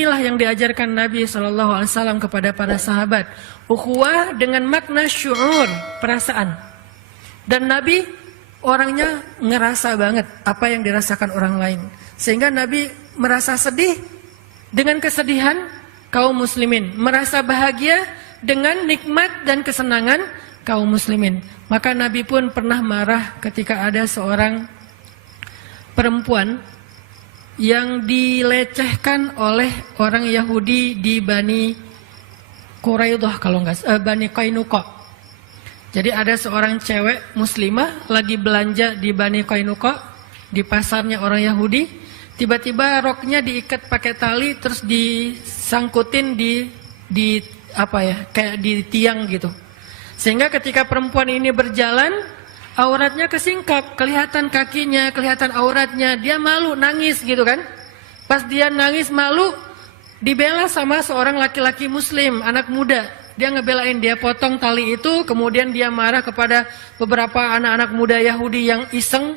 Inilah yang diajarkan Nabi SAW kepada para sahabat. Ukhuwah dengan makna syu'ur, perasaan. Dan Nabi orangnya ngerasa banget apa yang dirasakan orang lain. Sehingga Nabi merasa sedih dengan kesedihan kaum muslimin. Merasa bahagia dengan nikmat dan kesenangan kaum muslimin. Maka Nabi pun pernah marah ketika ada seorang perempuan yang dilecehkan oleh orang Yahudi di Bani Quraidah, kalau enggak Bani Qainuqa. Jadi ada seorang cewek muslimah lagi belanja di Bani Qainuqa, di pasarnya orang Yahudi. Tiba-tiba roknya diikat pakai tali terus disangkutin di apa ya, kayak di tiang gitu. Sehingga ketika perempuan ini berjalan, auratnya kesingkap, kelihatan kakinya, kelihatan auratnya, dia malu, nangis gitu kan. Pas dia nangis malu, dibela sama seorang laki-laki muslim, anak muda. Dia ngebelain, dia potong tali itu, kemudian dia marah kepada beberapa anak-anak muda Yahudi yang iseng,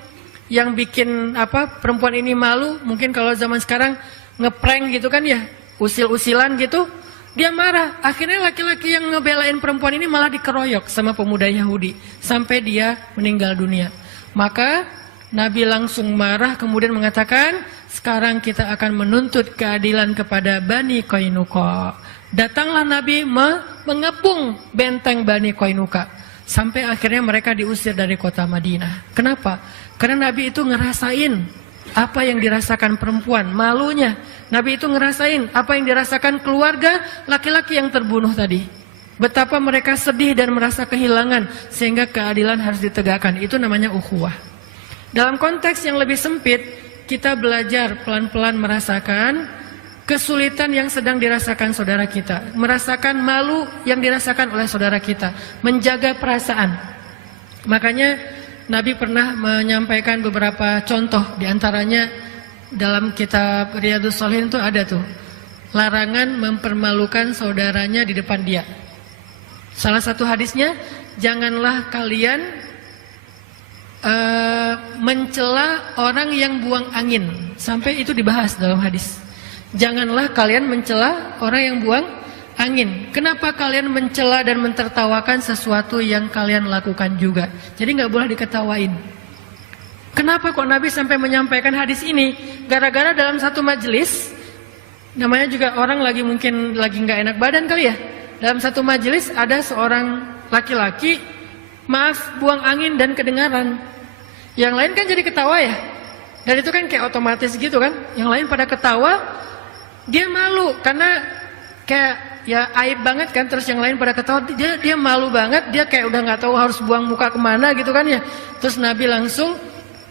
yang bikin perempuan ini malu. Mungkin kalau zaman sekarang ngeprank gitu kan ya, usil-usilan gitu. Dia marah, akhirnya laki-laki yang ngebelain perempuan ini malah dikeroyok sama pemuda Yahudi sampai dia meninggal dunia. Maka Nabi langsung marah kemudian mengatakan, sekarang kita akan menuntut keadilan kepada Bani Qainuqa. Datanglah Nabi mengepung benteng Bani Qainuqa sampai akhirnya mereka diusir dari kota Madinah. Kenapa? Karena Nabi itu ngerasain apa yang dirasakan perempuan, malunya. Nabi itu ngerasain apa yang dirasakan keluarga laki-laki yang terbunuh tadi. Betapa mereka sedih dan merasa kehilangan, sehingga keadilan harus ditegakkan. Itu namanya ukhuwah. Dalam konteks yang lebih sempit, kita belajar pelan-pelan merasakan kesulitan yang sedang dirasakan saudara kita, merasakan malu yang dirasakan oleh saudara kita, menjaga perasaan. Makanya Nabi pernah menyampaikan beberapa contoh, diantaranya dalam kitab Riyadhus Shalihin itu ada tuh, larangan mempermalukan saudaranya di depan dia. Salah satu hadisnya, janganlah kalian mencela orang yang buang angin. Sampai itu dibahas dalam hadis. Janganlah kalian mencela orang yang buang angin. Kenapa kalian mencela dan mentertawakan sesuatu yang kalian lakukan juga? Jadi nggak boleh diketawain. Kenapa kok Nabi sampai menyampaikan hadis ini? Gara-gara dalam satu majelis, namanya juga orang mungkin lagi nggak enak badan kali ya. Dalam satu majelis ada seorang laki-laki, buang angin dan kedengaran. Yang lain kan jadi ketawa ya. Dan itu kan kayak otomatis gitu kan. Yang lain pada ketawa, dia malu karena kayak ya aib banget kan. Terus yang lain pada ketawa, dia malu banget. Dia kayak udah nggak tahu harus buang muka kemana gitu kan ya. Terus Nabi langsung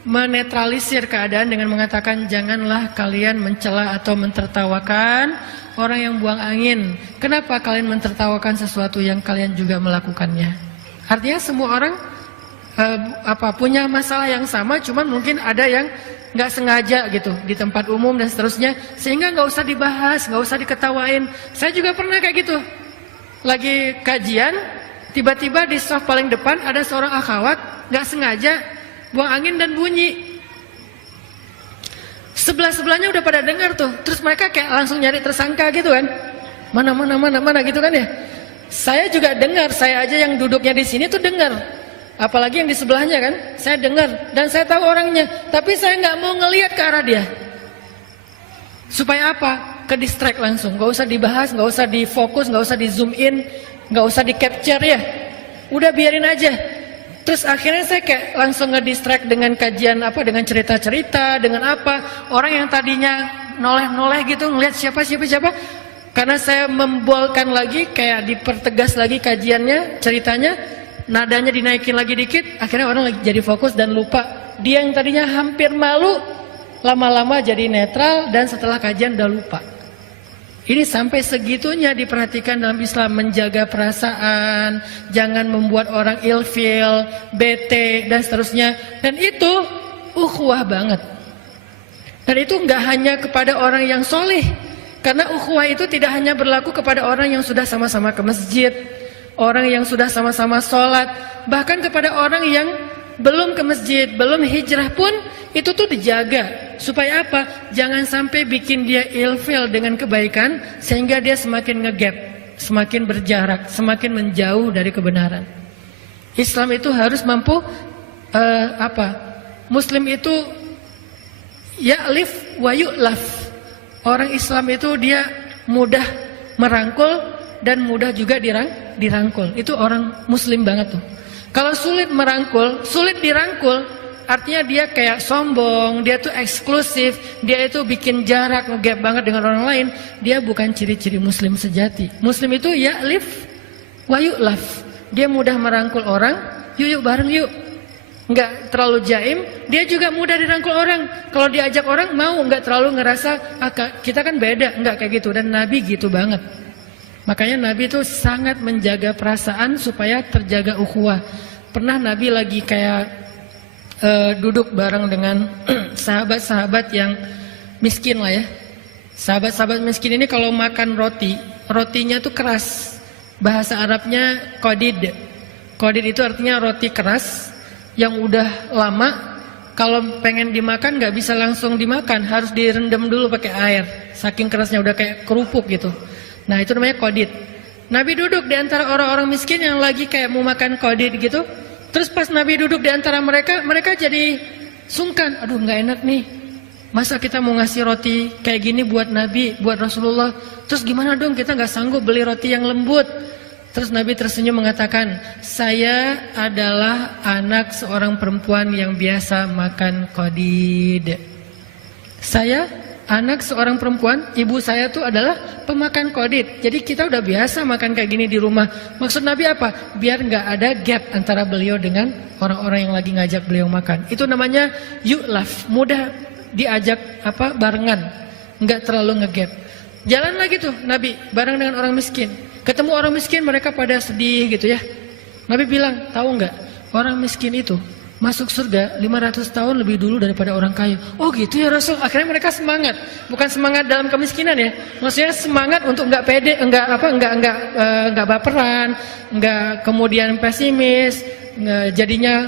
menetralisir keadaan dengan mengatakan, janganlah kalian mencela atau mentertawakan orang yang buang angin. Kenapa kalian mentertawakan sesuatu yang kalian juga melakukannya? Artinya semua orang punya masalah yang sama, cuman mungkin ada yang nggak sengaja gitu di tempat umum dan seterusnya, sehingga nggak usah dibahas, nggak usah diketawain. Saya juga pernah kayak gitu, lagi kajian, tiba-tiba di soft paling depan ada seorang akhwat nggak sengaja buang angin dan bunyi. Sebelah-sebelahnya udah pada dengar tuh, terus mereka kayak langsung nyari tersangka gitu kan, mana gitu kan ya. Saya juga dengar, saya aja yang duduknya di sini tuh dengar. Apalagi yang di sebelahnya kan, saya dengar dan saya tahu orangnya, tapi saya nggak mau ngelihat ke arah dia. Supaya apa? Ke distract langsung, nggak usah dibahas, nggak usah difokus, nggak usah di zoom in, nggak usah di capture ya. Udah biarin aja. Terus akhirnya saya kayak langsung ngedistract dengan kajian dengan cerita-cerita, dengan apa. Orang yang tadinya noleh-noleh gitu ngelihat siapa. Karena saya membolkan lagi, kayak dipertegas lagi kajiannya, ceritanya. Nadanya dinaikin lagi dikit, akhirnya orang lagi jadi fokus dan lupa. Dia yang tadinya hampir malu, lama-lama jadi netral dan setelah kajian udah lupa. Ini sampai segitunya diperhatikan dalam Islam, menjaga perasaan, jangan membuat orang ilfil, bete dan seterusnya. Dan itu ukhuwah banget. Dan itu nggak hanya kepada orang yang soleh, karena ukhuwah itu tidak hanya berlaku kepada orang yang sudah sama-sama ke masjid, orang yang sudah sama-sama sholat, bahkan kepada orang yang belum ke masjid, belum hijrah pun itu tuh dijaga. Supaya apa? Jangan sampai bikin dia ilfil dengan kebaikan sehingga dia semakin ngegap, semakin berjarak, semakin menjauh dari kebenaran. Islam itu harus mampu Muslim itu ya'lif wa yu'laf. Orang Islam itu dia mudah merangkul dan mudah juga dirangkul. Itu orang Muslim banget tuh. Kalau sulit merangkul, sulit dirangkul, artinya dia kayak sombong, dia tuh eksklusif, dia itu bikin jarak, ngegap banget dengan orang lain. Dia bukan ciri-ciri Muslim sejati. Muslim itu ya'lif wa yu'laf. Dia mudah merangkul orang, yuk bareng yuk. Enggak terlalu jaim, dia juga mudah dirangkul orang. Kalau diajak orang mau, enggak terlalu ngerasa kita kan beda, enggak kayak gitu. Dan Nabi gitu banget. Makanya Nabi itu sangat menjaga perasaan supaya terjaga ukhuwah. Pernah Nabi lagi kayak duduk bareng dengan sahabat-sahabat yang miskin lah ya. Sahabat-sahabat miskin ini kalau makan roti, rotinya tuh keras. Bahasa Arabnya qadid. Qadid itu artinya roti keras yang udah lama, kalau pengen dimakan nggak bisa langsung dimakan, harus direndam dulu pakai air, saking kerasnya udah kayak kerupuk gitu. Nah itu namanya qadid. Nabi duduk di antara orang-orang miskin yang lagi kayak mau makan qadid gitu. Terus pas Nabi duduk di antara mereka, mereka jadi sungkan. Aduh nggak enak nih, masa kita mau ngasih roti kayak gini buat Nabi, buat Rasulullah. Terus gimana dong, kita nggak sanggup beli roti yang lembut. Terus Nabi tersenyum mengatakan, saya adalah anak seorang perempuan yang biasa makan qadid. Saya anak seorang perempuan, ibu saya tuh adalah pemakan qadid. Jadi kita udah biasa makan kayak gini di rumah. Maksud Nabi apa? Biar nggak ada gap antara beliau dengan orang-orang yang lagi ngajak beliau makan. Itu namanya yu'laf, mudah diajak barengan, nggak terlalu ngegap. Jalan lagi tuh Nabi bareng dengan orang miskin. Ketemu orang miskin, mereka pada sedih gitu ya. Nabi bilang, tahu nggak, orang miskin itu masuk surga 500 tahun lebih dulu daripada orang kaya. Oh gitu ya Rasul. Akhirnya mereka semangat. Bukan semangat dalam kemiskinan ya. Maksudnya semangat untuk nggak pede, nggak baperan, nggak kemudian pesimis, jadinya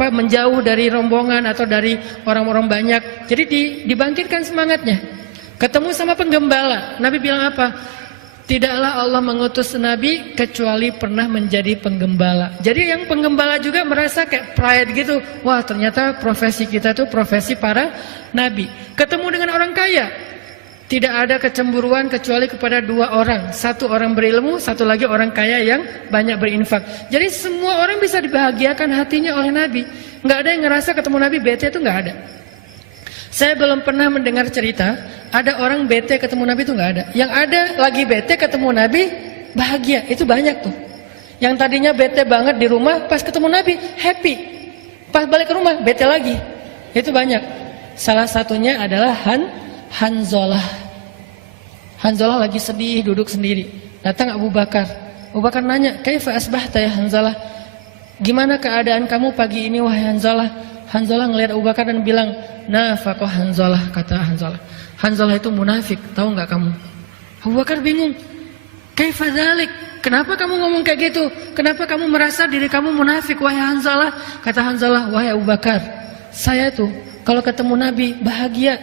menjauh dari rombongan atau dari orang-orang banyak. Jadi dibangkitkan semangatnya. Ketemu sama penggembala. Nabi bilang apa? Tidaklah Allah mengutus Nabi kecuali pernah menjadi penggembala. Jadi yang penggembala juga merasa kayak pride gitu. Wah ternyata profesi kita tuh profesi para Nabi. Ketemu dengan orang kaya, tidak ada kecemburuan kecuali kepada dua orang. Satu orang berilmu, satu lagi orang kaya yang banyak berinfak. Jadi semua orang bisa dibahagiakan hatinya oleh Nabi. Nggak ada yang ngerasa ketemu Nabi bete, itu nggak ada. Saya belum pernah mendengar cerita ada orang bete ketemu Nabi, itu nggak ada. Yang ada lagi bete ketemu Nabi bahagia, itu banyak tuh. Yang tadinya bete banget di rumah, pas ketemu Nabi happy, pas balik ke rumah bete lagi, itu banyak. Salah satunya adalah Hanzalah. Hanzalah lagi sedih duduk sendiri, datang Abu Bakar. Abu Bakar nanya, kaifa asbahta ya Hanzalah? Gimana keadaan kamu pagi ini wahai Hanzalah? Hanzalah ngelihat Abu Bakar dan bilang, nafaqah Hanzalah, kata Hanzalah. Hanzalah itu munafik, tahu nggak kamu? Abu Bakar bingung. Kaifa dzalik? Kenapa kamu ngomong kayak gitu? Kenapa kamu merasa diri kamu munafik wahai Hanzalah? Kata Hanzalah, wahai Abu Bakar, saya tuh kalau ketemu Nabi bahagia.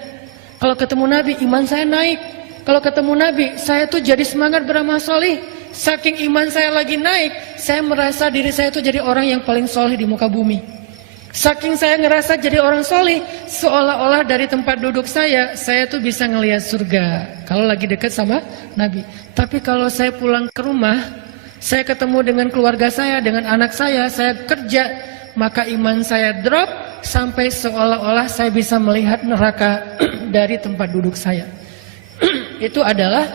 Kalau ketemu Nabi iman saya naik. Kalau ketemu Nabi saya tuh jadi semangat beramal soleh. Saking iman saya lagi naik, saya merasa diri saya tuh jadi orang yang paling soleh di muka bumi. Saking saya ngerasa jadi orang soleh, seolah-olah dari tempat duduk saya tuh bisa ngelihat surga kalau lagi dekat sama Nabi. Tapi kalau saya pulang ke rumah, saya ketemu dengan keluarga saya, dengan anak saya kerja, maka iman saya drop sampai seolah-olah saya bisa melihat neraka dari tempat duduk saya. Itu adalah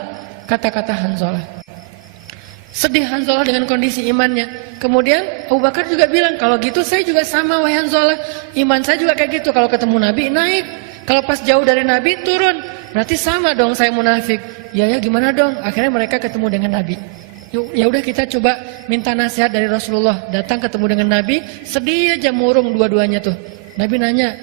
kata-kata Hanzalah. Sedih Hanzalah dengan kondisi imannya. Kemudian Abu Bakar juga bilang, kalau gitu saya juga sama wahai Hanzalah. Iman saya juga kayak gitu, kalau ketemu Nabi naik, kalau pas jauh dari Nabi turun. Berarti sama dong saya munafik. Ya gimana dong? Akhirnya mereka ketemu dengan Nabi. Ya udah kita coba minta nasihat dari Rasulullah. Datang ketemu dengan Nabi, sedih aja murung dua-duanya tuh. Nabi nanya,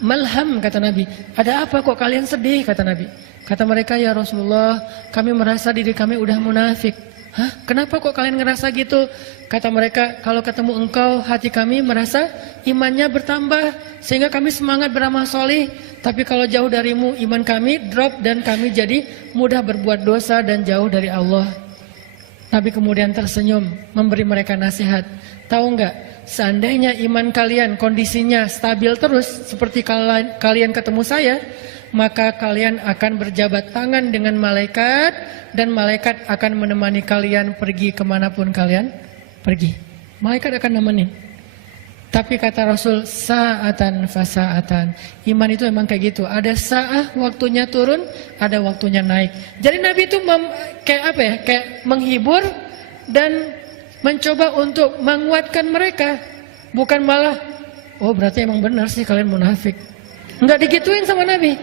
malham, kata Nabi. Ada apa kok kalian sedih, kata Nabi. Kata mereka, ya Rasulullah, kami merasa diri kami udah munafik. Hah? Kenapa kok kalian ngerasa gitu? Kata mereka, kalau ketemu engkau, hati kami merasa imannya bertambah, sehingga kami semangat beramal solih. Tapi kalau jauh darimu, iman kami drop dan kami jadi mudah berbuat dosa dan jauh dari Allah. Nabi kemudian tersenyum, memberi mereka nasihat. Tahu nggak, seandainya iman kalian kondisinya stabil terus, seperti kalian ketemu saya, maka kalian akan berjabat tangan dengan malaikat, dan malaikat akan menemani kalian pergi kemanapun kalian pergi. Malaikat akan nemenin. Tapi kata Rasul, sa'atan fasa'atan. Iman itu emang kayak gitu. Ada sa'ah waktunya turun, ada waktunya naik. Jadi Nabi itu kayak menghibur dan mencoba untuk menguatkan mereka. Bukan malah, oh berarti emang benar sih kalian munafik. Enggak digituin sama Nabi.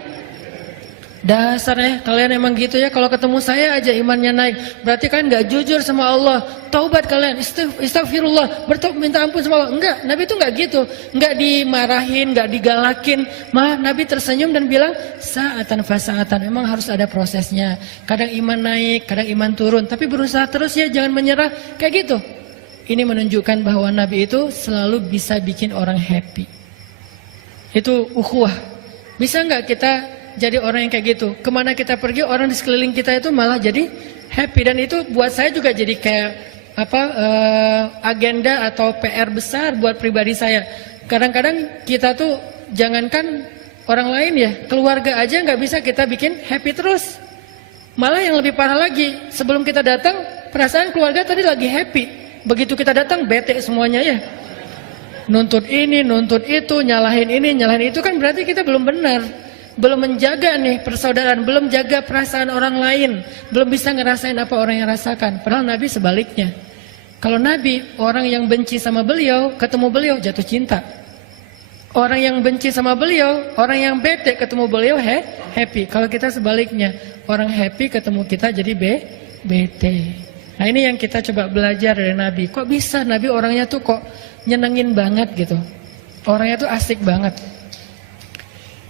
Dasarnya kalian emang gitu ya, kalau ketemu saya aja imannya naik, berarti kalian gak jujur sama Allah. Taubat kalian, istighfirullah, minta ampun sama Allah. Enggak, Nabi itu enggak gitu. Enggak dimarahin, enggak digalakin. Malah Nabi tersenyum dan bilang, sa'atan fasa'atan. Memang harus ada prosesnya. Kadang iman naik, kadang iman turun, tapi berusaha terus ya, jangan menyerah. Kayak gitu. Ini menunjukkan bahwa Nabi itu selalu bisa bikin orang happy. Itu ukhuwah. Bisa enggak kita jadi orang yang kayak gitu? Kemana kita pergi, orang di sekeliling kita itu malah jadi happy. Dan itu buat saya juga jadi kayak agenda atau PR besar buat pribadi saya. Kadang-kadang kita tuh jangankan orang lain ya, keluarga aja nggak bisa kita bikin happy terus. Malah yang lebih parah lagi, sebelum kita datang perasaan keluarga tadi lagi happy, begitu kita datang bete semuanya ya. Nuntut ini, nuntut itu, nyalahin ini, nyalahin itu, kan berarti kita belum benar. Belum menjaga nih persaudaraan, belum jaga perasaan orang lain, belum bisa ngerasain apa orang yang rasakan. Padahal Nabi sebaliknya. Kalau Nabi, orang yang benci sama beliau, ketemu beliau jatuh cinta. Orang yang benci sama beliau, orang yang bete ketemu beliau happy. Kalau kita sebaliknya, orang happy ketemu kita jadi bete. Nah ini yang kita coba belajar dari Nabi. Kok bisa Nabi orangnya tuh kok nyenengin banget gitu. Orangnya tuh asik banget.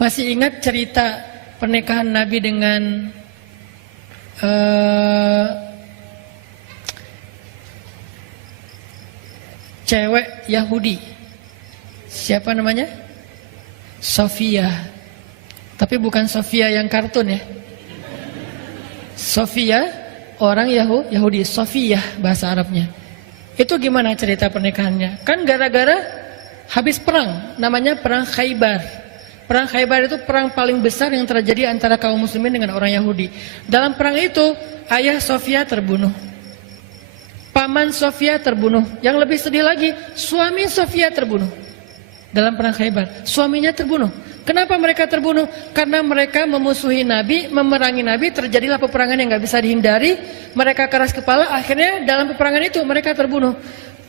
Masih ingat cerita pernikahan Nabi dengan cewek Yahudi? Siapa namanya? Sofia. Tapi bukan Sofia yang kartun ya. Sofia, orang Yahudi. Sofia bahasa Arabnya. Itu gimana cerita pernikahannya? Kan gara-gara habis perang, namanya perang Khaybar. Perang Khaybar itu perang paling besar yang terjadi antara kaum muslimin dengan orang Yahudi. Dalam perang itu, ayah Sofia terbunuh. Paman Sofia terbunuh. Yang lebih sedih lagi, suami Sofia terbunuh. Dalam perang Khaybar, suaminya terbunuh. Kenapa mereka terbunuh? Karena mereka memusuhi Nabi, memerangi Nabi, terjadilah peperangan yang gak bisa dihindari. Mereka keras kepala, akhirnya dalam peperangan itu mereka terbunuh.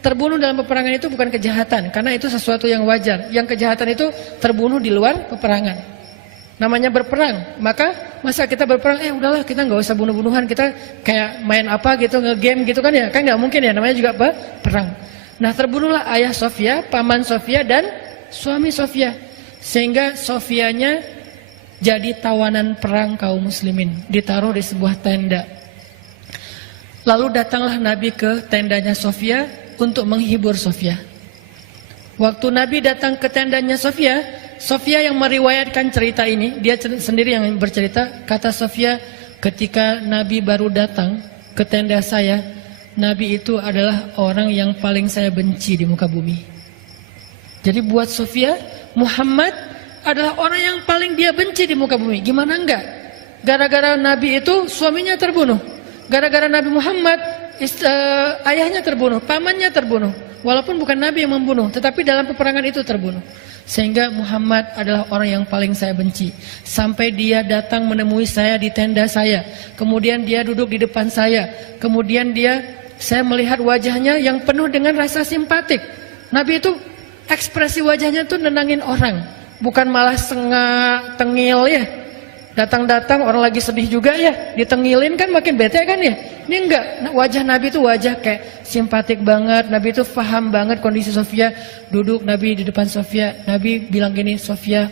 Terbunuh dalam peperangan itu bukan kejahatan, karena itu sesuatu yang wajar. Yang kejahatan itu terbunuh di luar peperangan. Namanya berperang. Maka masa kita berperang, udahlah kita nggak usah bunuh-bunuhan, kita kayak main apa gitu, nge-game gitu kan ya, kan nggak mungkin ya, namanya juga perang. Nah terbunuhlah ayah Sofia, paman Sofia dan suami Sofia, sehingga Sofianya jadi tawanan perang kaum muslimin, ditaruh di sebuah tenda. Lalu datanglah Nabi ke tendanya Sofia untuk menghibur Sofia. Waktu Nabi datang ke tendanya Sofia, Sofia yang meriwayatkan cerita ini, dia sendiri yang bercerita, kata Sofia, ketika Nabi baru datang ke tenda saya, Nabi itu adalah orang yang paling saya benci di muka bumi. Jadi buat Sofia, Muhammad adalah orang yang paling dia benci di muka bumi. Gimana enggak? Gara-gara Nabi itu suaminya terbunuh. Gara-gara Nabi Muhammad ayahnya terbunuh, pamannya terbunuh. Walaupun bukan Nabi yang membunuh, tetapi dalam peperangan itu terbunuh. Sehingga Muhammad adalah orang yang paling saya benci. Sampai dia datang menemui saya di tenda saya. Kemudian dia duduk di depan saya. Kemudian saya melihat wajahnya yang penuh dengan rasa simpatik. Nabi itu ekspresi wajahnya tuh nenangin orang. Bukan malah sengak, tengil ya. Datang-datang orang lagi sedih juga ya, ditengilin kan makin bete kan ya. Ini enggak, wajah Nabi itu wajah kayak simpatik banget. Nabi itu paham banget kondisi Sofia. Duduk Nabi di depan Sofia, Nabi bilang gini, Sofia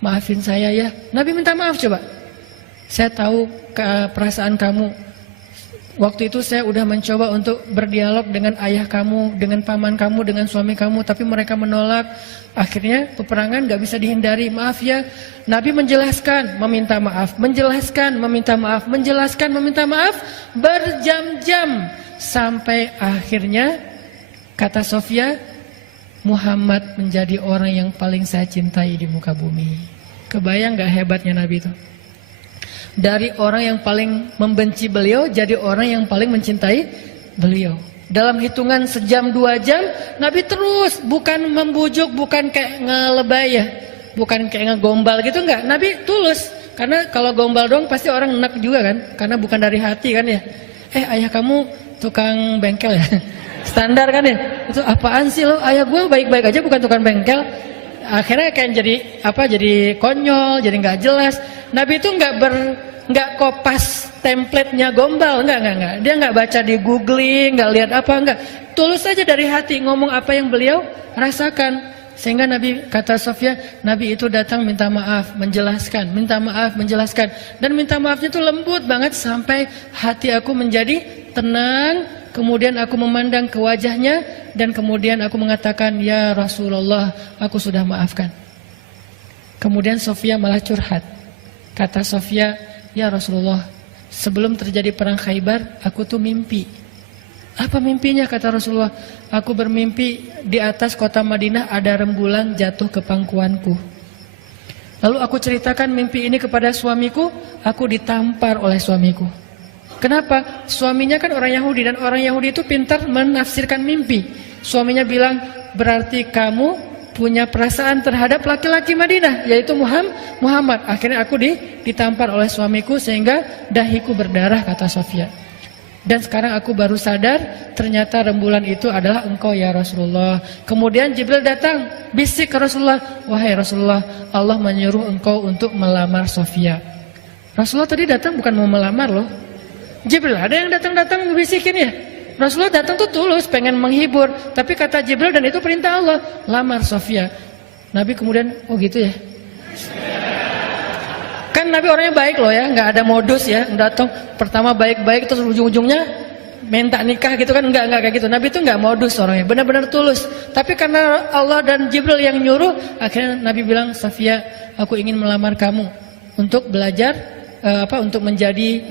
maafin saya ya. Nabi minta maaf coba. Saya tahu perasaan kamu. Waktu itu saya udah mencoba untuk berdialog dengan ayah kamu, dengan paman kamu, dengan suami kamu, tapi mereka menolak. Akhirnya peperangan gak bisa dihindari. Maaf ya. Nabi menjelaskan, meminta maaf, menjelaskan, meminta maaf, menjelaskan, meminta maaf, berjam-jam. Sampai akhirnya kata Sofia, Muhammad menjadi orang yang paling saya cintai di muka bumi. Kebayang gak hebatnya Nabi itu? Dari orang yang paling membenci beliau jadi orang yang paling mencintai beliau. Dalam hitungan sejam 2 jam Nabi terus, bukan membujuk, bukan kayak ngelebay ya, bukan kayak ngegombal gitu, enggak. Nabi tulus. Karena kalau gombal dong pasti orang enak juga kan, karena bukan dari hati kan ya. Ayah kamu tukang bengkel ya. Standar kan ya. Itu apaan sih lo? Ayah gue baik-baik aja bukan tukang bengkel. Akhirnya kan jadi konyol, jadi nggak jelas. Nabi itu nggak kopas template-nya gombal, nggak. Dia nggak baca di googling, nggak lihat apa, nggak. Tulus saja dari hati ngomong apa yang beliau rasakan. Sehingga Nabi, kata Sofia, Nabi itu datang minta maaf, menjelaskan, minta maaf, menjelaskan, dan minta maafnya itu lembut banget sampai hati aku menjadi tenang. Kemudian aku memandang ke wajahnya dan kemudian aku mengatakan, ya Rasulullah, aku sudah maafkan. Kemudian Sofia malah curhat. Kata Sofia, ya Rasulullah, sebelum terjadi perang Khaybar, aku tuh mimpi. Apa mimpinya? Kata Rasulullah, aku bermimpi di atas kota Madinah ada rembulan jatuh ke pangkuanku. Lalu aku ceritakan mimpi ini kepada suamiku, aku ditampar oleh suamiku. Kenapa? Suaminya kan orang Yahudi dan orang Yahudi itu pintar menafsirkan mimpi. Suaminya bilang, berarti kamu punya perasaan terhadap laki-laki Madinah, yaitu Muhammad. Akhirnya aku ditampar oleh suamiku sehingga dahiku berdarah, kata Sofia. Dan sekarang aku baru sadar ternyata rembulan itu adalah engkau ya Rasulullah. Kemudian Jibril datang, bisik ke Rasulullah, wahai Rasulullah, Allah menyuruh engkau untuk melamar Sofia. Rasulullah tadi datang bukan mau melamar loh. Jibril, ada yang datang-datang bisikin ya. Rasulullah datang tuh tulus, pengen menghibur. Tapi kata Jibril, dan itu perintah Allah, lamar Sofia. Nabi kemudian, oh gitu ya. Kan Nabi orangnya baik loh ya, nggak ada modus ya. Datang pertama baik-baik, terus ujung-ujungnya minta nikah gitu kan, nggak kayak gitu. Nabi itu nggak modus orangnya, benar-benar tulus. Tapi karena Allah dan Jibril yang nyuruh, akhirnya Nabi bilang, Sofia, aku ingin melamar kamu untuk belajar. Untuk menjadi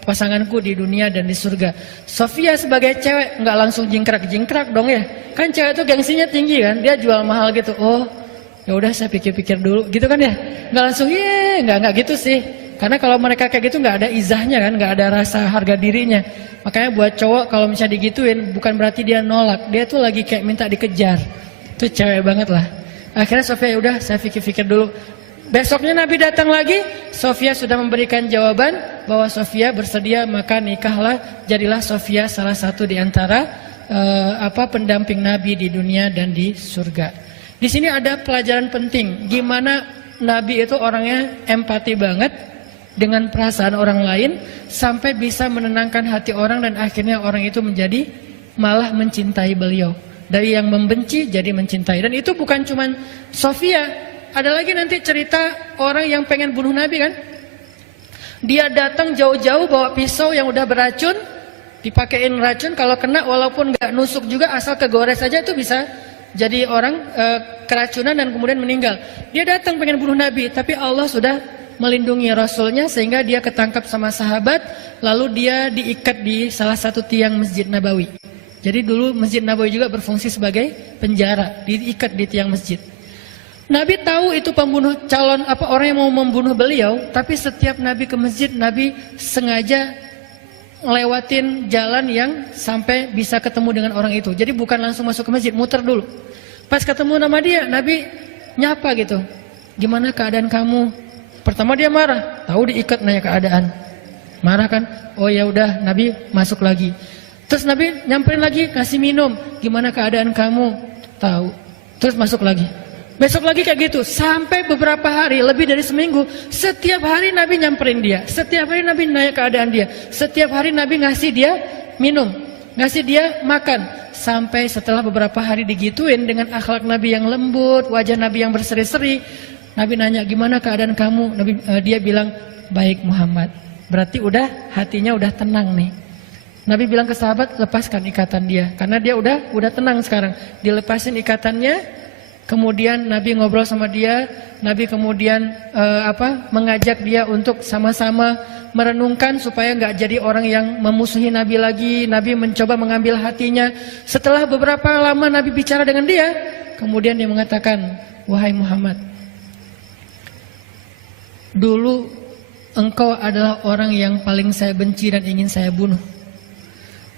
pasanganku di dunia dan di surga. Sofia sebagai cewek nggak langsung jingkrak dong ya. Kan cewek itu gengsinya tinggi kan, dia jual mahal gitu. Oh, ya udah saya pikir-pikir dulu, gitu kan ya. Nggak langsung nggak gitu sih. Karena kalau mereka kayak gitu nggak ada izahnya kan, nggak ada rasa harga dirinya. Makanya buat cowok kalau misalnya digituin, bukan berarti dia nolak, dia tuh lagi kayak minta dikejar. Itu cewek banget lah. Akhirnya Sofia, ya udah saya pikir-pikir dulu. Besoknya Nabi datang lagi, Sofia sudah memberikan jawaban bahwa Sofia bersedia, maka nikahlah, jadilah Sofia salah satu di antara pendamping Nabi di dunia dan di surga. Di sini ada pelajaran penting, gimana Nabi itu orangnya empati banget dengan perasaan orang lain sampai bisa menenangkan hati orang dan akhirnya orang itu menjadi malah mencintai beliau. Dari yang membenci jadi mencintai. Dan itu bukan cuman Sofia. Ada lagi nanti cerita orang yang pengen bunuh Nabi kan. Dia datang jauh-jauh bawa pisau yang udah beracun, dipakein racun, kalau kena walaupun gak nusuk juga, asal kegores saja itu bisa jadi orang keracunan dan kemudian meninggal. Dia datang pengen bunuh Nabi, tapi Allah sudah melindungi Rasulnya sehingga dia ketangkap sama sahabat, lalu dia diikat di salah satu tiang Masjid Nabawi. Jadi dulu Masjid Nabawi juga berfungsi sebagai penjara, diikat di tiang masjid. Nabi tahu itu pembunuh orang yang mau membunuh beliau, tapi setiap Nabi ke masjid, Nabi sengaja ngelewatin jalan yang sampai bisa ketemu dengan orang itu. Jadi bukan langsung masuk ke masjid, muter dulu. Pas ketemu nama dia, Nabi nyapa gitu. Gimana keadaan kamu? Pertama dia marah, tahu diikat, nanya keadaan. Marah kan? Oh ya udah, Nabi masuk lagi. Terus Nabi nyamperin lagi, kasih minum. Gimana keadaan kamu? Tahu. Terus masuk lagi. Besok lagi kayak gitu, sampai beberapa hari, lebih dari seminggu. Setiap hari Nabi nyamperin dia, setiap hari Nabi nanya keadaan dia, setiap hari Nabi ngasih dia minum, ngasih dia makan. Sampai setelah beberapa hari digituin dengan akhlak Nabi yang lembut, wajah Nabi yang berseri-seri, Nabi nanya, gimana keadaan kamu? Dia bilang, baik Muhammad. Berarti hatinya udah tenang nih. Nabi bilang ke sahabat, lepaskan ikatan dia, karena dia udah tenang sekarang. Dilepasin ikatannya, kemudian Nabi ngobrol sama dia. Nabi kemudian mengajak dia untuk sama-sama merenungkan supaya nggak jadi orang yang memusuhi Nabi lagi. Nabi mencoba mengambil hatinya. Setelah beberapa lama Nabi bicara dengan dia, kemudian dia mengatakan, wahai Muhammad, dulu engkau adalah orang yang paling saya benci dan ingin saya bunuh.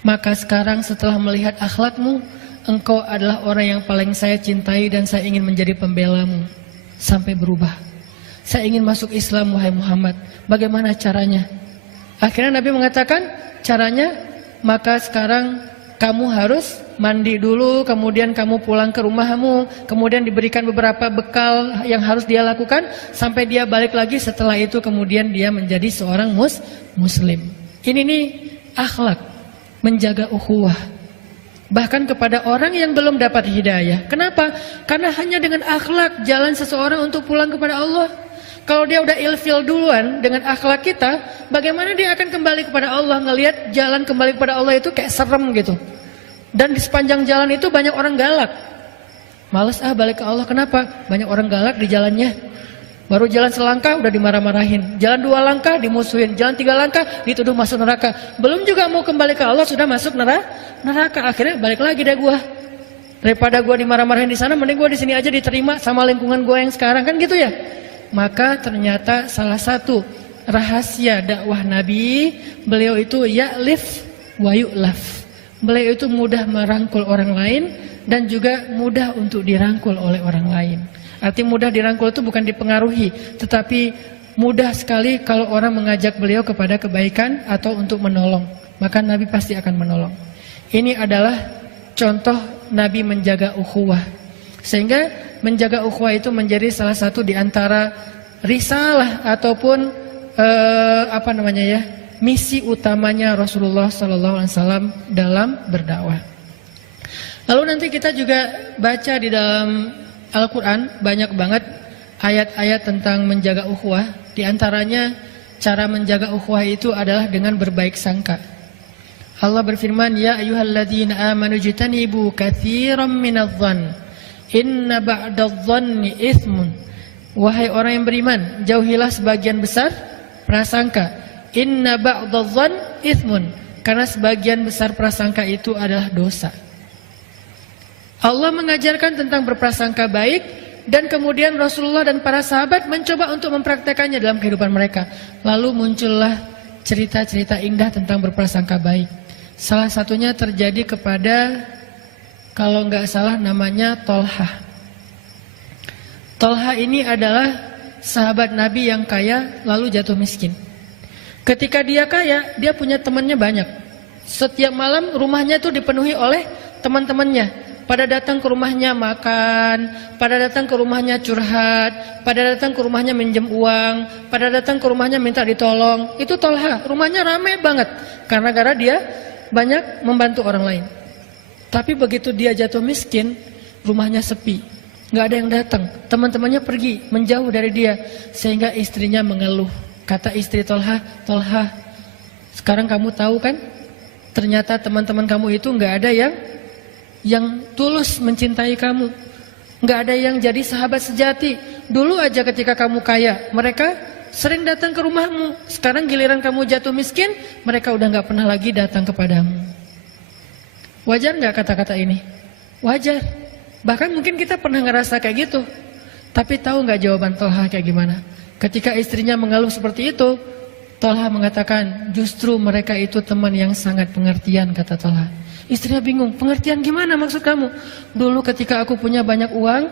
Maka sekarang setelah melihat akhlakmu, engkau adalah orang yang paling saya cintai dan saya ingin menjadi pembelamu sampai berubah. Saya ingin masuk Islam wahai Muhammad. Bagaimana caranya? Akhirnya Nabi mengatakan, caranya maka sekarang kamu harus mandi dulu, kemudian kamu pulang ke rumahmu, kemudian diberikan beberapa bekal yang harus dia lakukan sampai dia balik lagi. Setelah itu kemudian dia menjadi seorang muslim. Ini nih akhlak, menjaga ukhuwah. Bahkan kepada orang yang belum dapat hidayah. Kenapa? Karena hanya dengan akhlak jalan seseorang untuk pulang kepada Allah. Kalau dia udah ilfil duluan dengan akhlak kita, bagaimana dia akan kembali kepada Allah? Ngelihat jalan kembali kepada Allah itu kayak serem gitu. Dan di sepanjang jalan itu banyak orang galak. Males balik ke Allah. Kenapa? Banyak orang galak di jalannya. Baru jalan selangkah udah dimarah-marahin. Jalan 2 langkah dimusuhin. Jalan 3 langkah dituduh masuk neraka. Belum juga mau kembali ke Allah sudah masuk neraka. Akhirnya balik lagi deh gua. Daripada gua dimarah-marahin di sana, mending gua di sini aja diterima sama lingkungan gua yang sekarang, kan gitu ya. Maka ternyata salah satu rahasia dakwah Nabi, beliau itu ya'lif wa yu'laf. Beliau itu mudah merangkul orang lain dan juga mudah untuk dirangkul oleh orang lain. Arti mudah dirangkul itu bukan dipengaruhi, tetapi mudah sekali kalau orang mengajak beliau kepada kebaikan atau untuk menolong, maka Nabi pasti akan menolong. Ini adalah contoh Nabi menjaga ukhuwah. Sehingga menjaga ukhuwah itu menjadi salah satu di antara risalah ataupun misi utamanya Rasulullah SAW dalam berdakwah. Lalu nanti kita juga baca di dalam Al-Quran banyak banget ayat-ayat tentang menjaga ukhuwah. Di antaranya cara menjaga ukhuwah itu adalah dengan berbaik sangka. Allah berfirman, ya ayyuhalladzina amanu jtanibu katsiran minadh-dhann inna ba'dadh-dhanni itsmun. Wahai orang yang beriman, jauhilah sebagian besar prasangka. Inna ba'dadh-dhann itsmun. Karena sebagian besar prasangka itu adalah dosa. Allah mengajarkan tentang berprasangka baik, dan kemudian Rasulullah dan para sahabat mencoba untuk mempraktekannya dalam kehidupan mereka. Lalu muncullah cerita-cerita indah tentang berprasangka baik. Salah satunya terjadi kepada, kalau nggak salah namanya Tolhah. Tolhah ini adalah sahabat Nabi yang kaya lalu jatuh miskin. Ketika dia kaya, dia punya temannya banyak. Setiap malam rumahnya itu dipenuhi oleh teman-temannya. Pada datang ke rumahnya makan, pada datang ke rumahnya curhat, pada datang ke rumahnya minjem uang, pada datang ke rumahnya minta ditolong. Itu Tolhah, rumahnya ramai banget karena gara dia banyak membantu orang lain. Tapi begitu dia jatuh miskin, rumahnya sepi, nggak ada yang datang. Teman-temannya pergi menjauh dari dia, sehingga istrinya mengeluh. Kata istri Tolhah, Tolhah, sekarang kamu tahu kan? Ternyata teman-teman kamu itu nggak ada yang tulus mencintai kamu. Nggak ada yang jadi sahabat sejati. Dulu aja ketika kamu kaya, mereka sering datang ke rumahmu. Sekarang giliran kamu jatuh miskin, mereka udah nggak pernah lagi datang kepadamu. Wajar nggak kata-kata ini? Wajar. Bahkan mungkin kita pernah ngerasa kayak gitu. Tapi tahu nggak jawaban Tolhah kayak gimana? Ketika istrinya mengeluh seperti itu, Tolhah mengatakan, justru mereka itu teman yang sangat pengertian, kata Tolhah. Istrinya bingung, pengertian gimana maksud kamu? Dulu ketika aku punya banyak uang,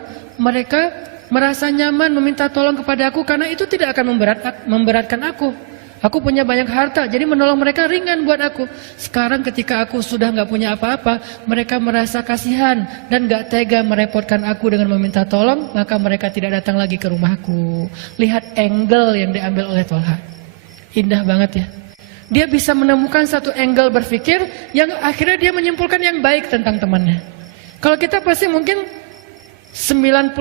mereka merasa nyaman meminta tolong kepada aku karena itu tidak akan memberatkan aku. Aku punya banyak harta, jadi menolong mereka ringan buat aku. Sekarang ketika aku sudah nggak punya apa-apa, mereka merasa kasihan dan nggak tega merepotkan aku dengan meminta tolong, maka mereka tidak datang lagi ke rumahku. Lihat angle yang diambil oleh Tolhah. Indah banget ya. Dia bisa menemukan satu angle berpikir yang akhirnya dia menyimpulkan yang baik tentang temannya. Kalau kita pasti mungkin 99%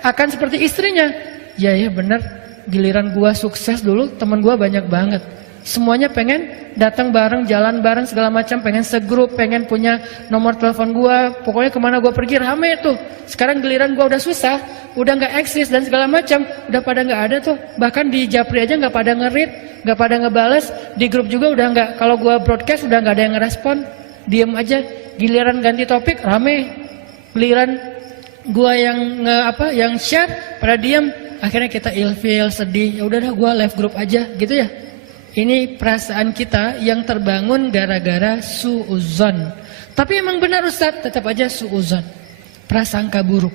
akan seperti istrinya. Ya benar, giliran gua sukses dulu, teman gua banyak banget. Semuanya pengen datang bareng, jalan bareng segala macam, pengen segrup, pengen punya nomor telepon gua. Pokoknya kemana gua pergi rame tuh. Sekarang giliran gua udah susah, udah nggak eksis dan segala macam, udah pada nggak ada tuh. Bahkan di Japri aja nggak pada nge-read, nggak pada ngebales. Di grup juga udah nggak. Kalau gua broadcast udah nggak ada yang ngerespon, diem aja. Giliran ganti topik rame. Giliran gua yang share pada diem. Akhirnya kita ilfil, sedih. Ya udahlah gua live grup aja, gitu ya. Ini perasaan kita yang terbangun gara-gara su'uzon. Tapi emang benar Ustaz, tetap aja su'uzon, prasangka buruk.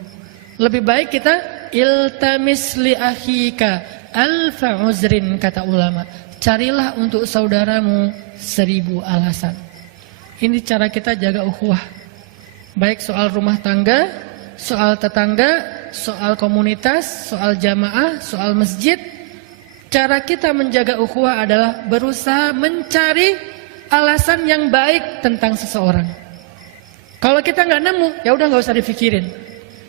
Lebih baik kita iltamis li akhika alfa uzrin, kata ulama. Carilah untuk saudaramu 1000 alasan. Ini cara kita jaga ukhuwah. Baik soal rumah tangga, soal tetangga, soal komunitas, soal jamaah, soal masjid. Cara kita menjaga ukhuwah adalah berusaha mencari alasan yang baik tentang seseorang. Kalau kita nggak nemu, ya udah nggak usah dipikirin.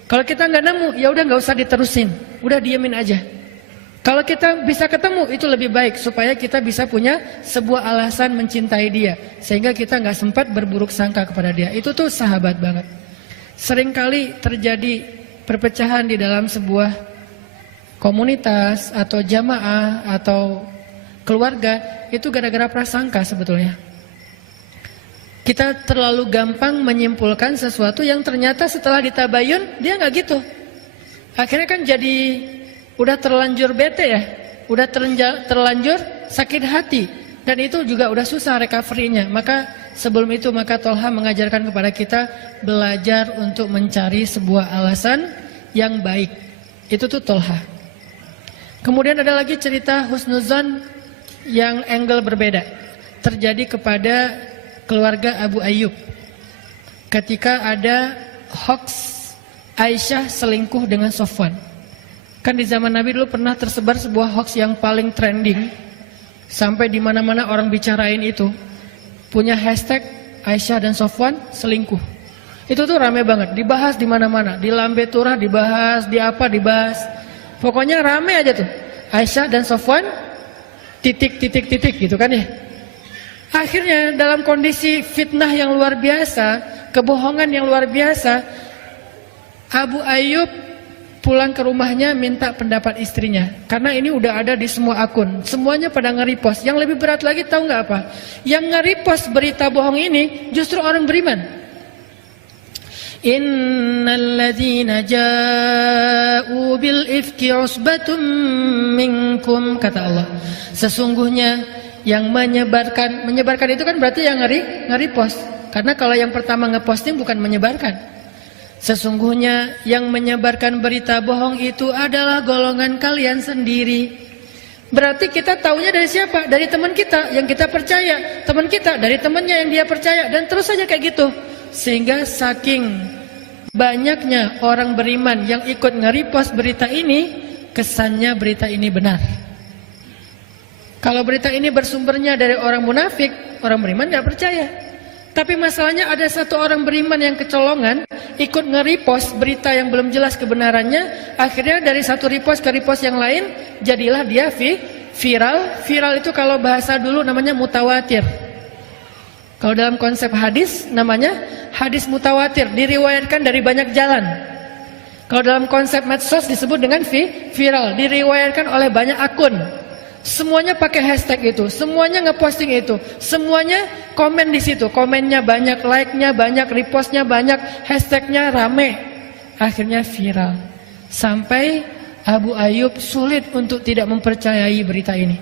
Kalau kita nggak nemu, ya udah nggak usah diterusin, udah diemin aja. Kalau kita bisa ketemu, itu lebih baik supaya kita bisa punya sebuah alasan mencintai dia, sehingga kita nggak sempat berburuk sangka kepada dia. Itu tuh sahabat banget. Seringkali terjadi perpecahan di dalam sebuah komunitas atau jamaah atau keluarga, itu gara-gara prasangka sebetulnya. Kita terlalu gampang menyimpulkan sesuatu yang ternyata setelah ditabayun dia nggak gitu. Akhirnya kan jadi udah terlanjur bete ya, udah terlanjur sakit hati, dan itu juga udah susah recovery-nya. Maka sebelum itu Tolha mengajarkan kepada kita belajar untuk mencari sebuah alasan yang baik. Itu tuh Tolha. Kemudian ada lagi cerita husnuzon yang angle berbeda. Terjadi kepada keluarga Abu Ayyub. Ketika ada hoax Aisyah selingkuh dengan Sofwan. Kan di zaman Nabi dulu pernah tersebar sebuah hoax yang paling trending. Sampai di mana-mana orang bicarain itu. Punya hashtag Aisyah dan Sofwan selingkuh. Itu tuh rame banget, dibahas di mana-mana. Di Lambe Turah dibahas, di apa dibahas. Pokoknya rame aja tuh. Aisyah dan Sofwan titik gitu kan ya. Akhirnya dalam kondisi fitnah yang luar biasa, kebohongan yang luar biasa, Abu Ayyub pulang ke rumahnya minta pendapat istrinya. Karena ini udah ada di semua akun, semuanya pada nge-repost. Yang lebih berat lagi tahu nggak apa? Yang nge-repost berita bohong ini justru orang beriman. Innal ladzina ja'u bil ifki usbatum minkum, kata Allah. Sesungguhnya yang menyebarkan itu kan berarti yang nge-repost. Karena kalau yang pertama ngeposting bukan menyebarkan. Sesungguhnya yang menyebarkan berita bohong itu adalah golongan kalian sendiri. Berarti kita taunya dari siapa? Dari teman kita yang kita percaya. Teman kita dari temannya yang dia percaya. Dan terus saja kayak gitu. Sehingga saking banyaknya orang beriman yang ikut nge-repost berita ini, kesannya berita ini benar. Kalau berita ini bersumbernya dari orang munafik, orang beriman gak percaya. Tapi masalahnya ada satu orang beriman yang kecolongan, ikut nge-repost berita yang belum jelas kebenarannya. Akhirnya dari satu repost ke repost yang lain, jadilah dia viral. Viral itu kalau bahasa dulu namanya mutawatir. Kalau dalam konsep hadis namanya hadis mutawatir, diriwayatkan dari banyak jalan. Kalau dalam konsep medsos disebut dengan viral, diriwayatkan oleh banyak akun. Semuanya pakai hashtag itu, semuanya ngeposting itu, semuanya komen di situ, komennya banyak, like-nya banyak, repostnya banyak, hashtagnya rame. Akhirnya viral. Sampai Abu Ayyub sulit untuk tidak mempercayai berita ini.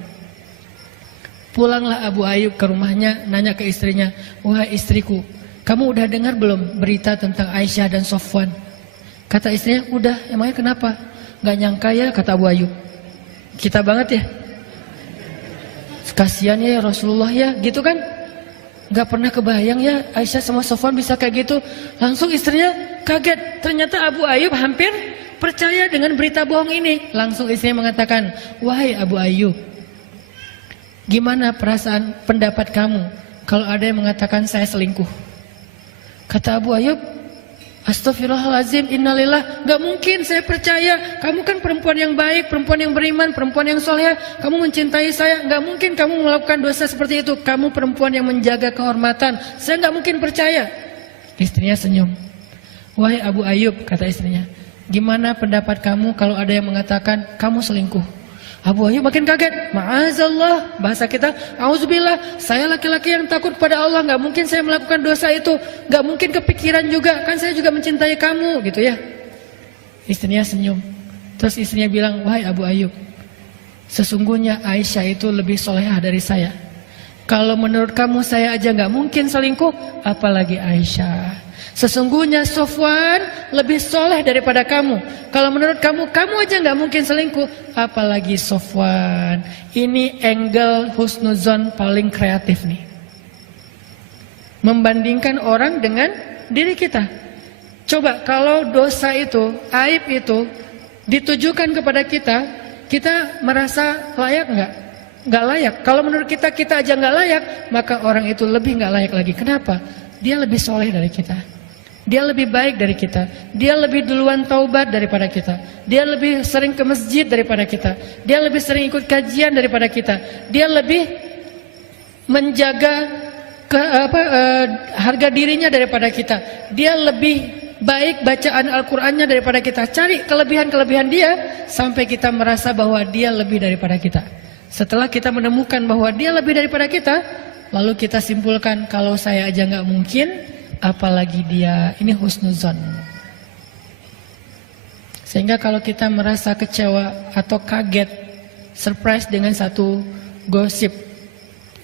Pulanglah Abu Ayyub ke rumahnya, nanya ke istrinya, "Wahai istriku, kamu udah dengar belum berita tentang Aisyah dan Sofwan?" Kata istrinya, "Udah." "Emangnya kenapa?" "Gak nyangka ya," kata Abu Ayyub. Kita banget ya. Kasihan ya Rasulullah ya, gitu kan. Gak pernah kebayang ya Aisyah sama Sofwan bisa kayak gitu. Langsung istrinya kaget. Ternyata Abu Ayyub hampir percaya dengan berita bohong ini. Langsung istrinya mengatakan, "Wahai Abu Ayyub, gimana perasaan pendapat kamu kalau ada yang mengatakan saya selingkuh?" Kata Abu Ayyub, Astagfirullahaladzim, innalillah, gak mungkin saya percaya. Kamu kan perempuan yang baik, perempuan yang beriman, perempuan yang soleh. Kamu mencintai saya, gak mungkin kamu melakukan dosa seperti itu. Kamu perempuan yang menjaga kehormatan, saya gak mungkin percaya. Istrinya senyum. Wahai Abu Ayyub, kata istrinya, gimana pendapat kamu kalau ada yang mengatakan kamu selingkuh? Abu Ayyub makin kaget. Ma'azallah, bahasa kita, auzubillah, saya laki-laki yang takut pada Allah, gak mungkin saya melakukan dosa itu, gak mungkin kepikiran juga, kan saya juga mencintai kamu, gitu ya. Istrinya senyum. Terus istrinya bilang, wahai Abu Ayyub, sesungguhnya Aisyah itu lebih solehah dari saya. Kalau menurut kamu saya aja gak mungkin selingkuh, apalagi Aisyah. Sesungguhnya Sofwan lebih soleh daripada kamu. Kalau menurut kamu, kamu aja gak mungkin selingkuh, apalagi Sofwan. Ini angle husnuzon paling kreatif nih. Membandingkan orang dengan diri kita. Coba kalau dosa itu, aib itu ditujukan kepada kita, kita merasa layak gak? Gak layak. Kalau menurut kita, kita aja gak layak, maka orang itu lebih gak layak lagi. Kenapa? Dia lebih soleh dari kita. Dia lebih baik dari kita. Dia lebih duluan taubat daripada kita. Dia lebih sering ke masjid daripada kita. Dia lebih sering ikut kajian daripada kita. Dia lebih menjaga harga dirinya daripada kita. Dia lebih baik bacaan Al-Qur'annya daripada kita. Cari kelebihan-kelebihan dia sampai kita merasa bahwa dia lebih daripada kita. Setelah kita menemukan bahwa dia lebih daripada kita, lalu kita simpulkan, kalau saya aja nggak mungkin, apalagi dia. Ini husnuzon. Sehingga kalau kita merasa kecewa atau kaget, surprise dengan satu gosip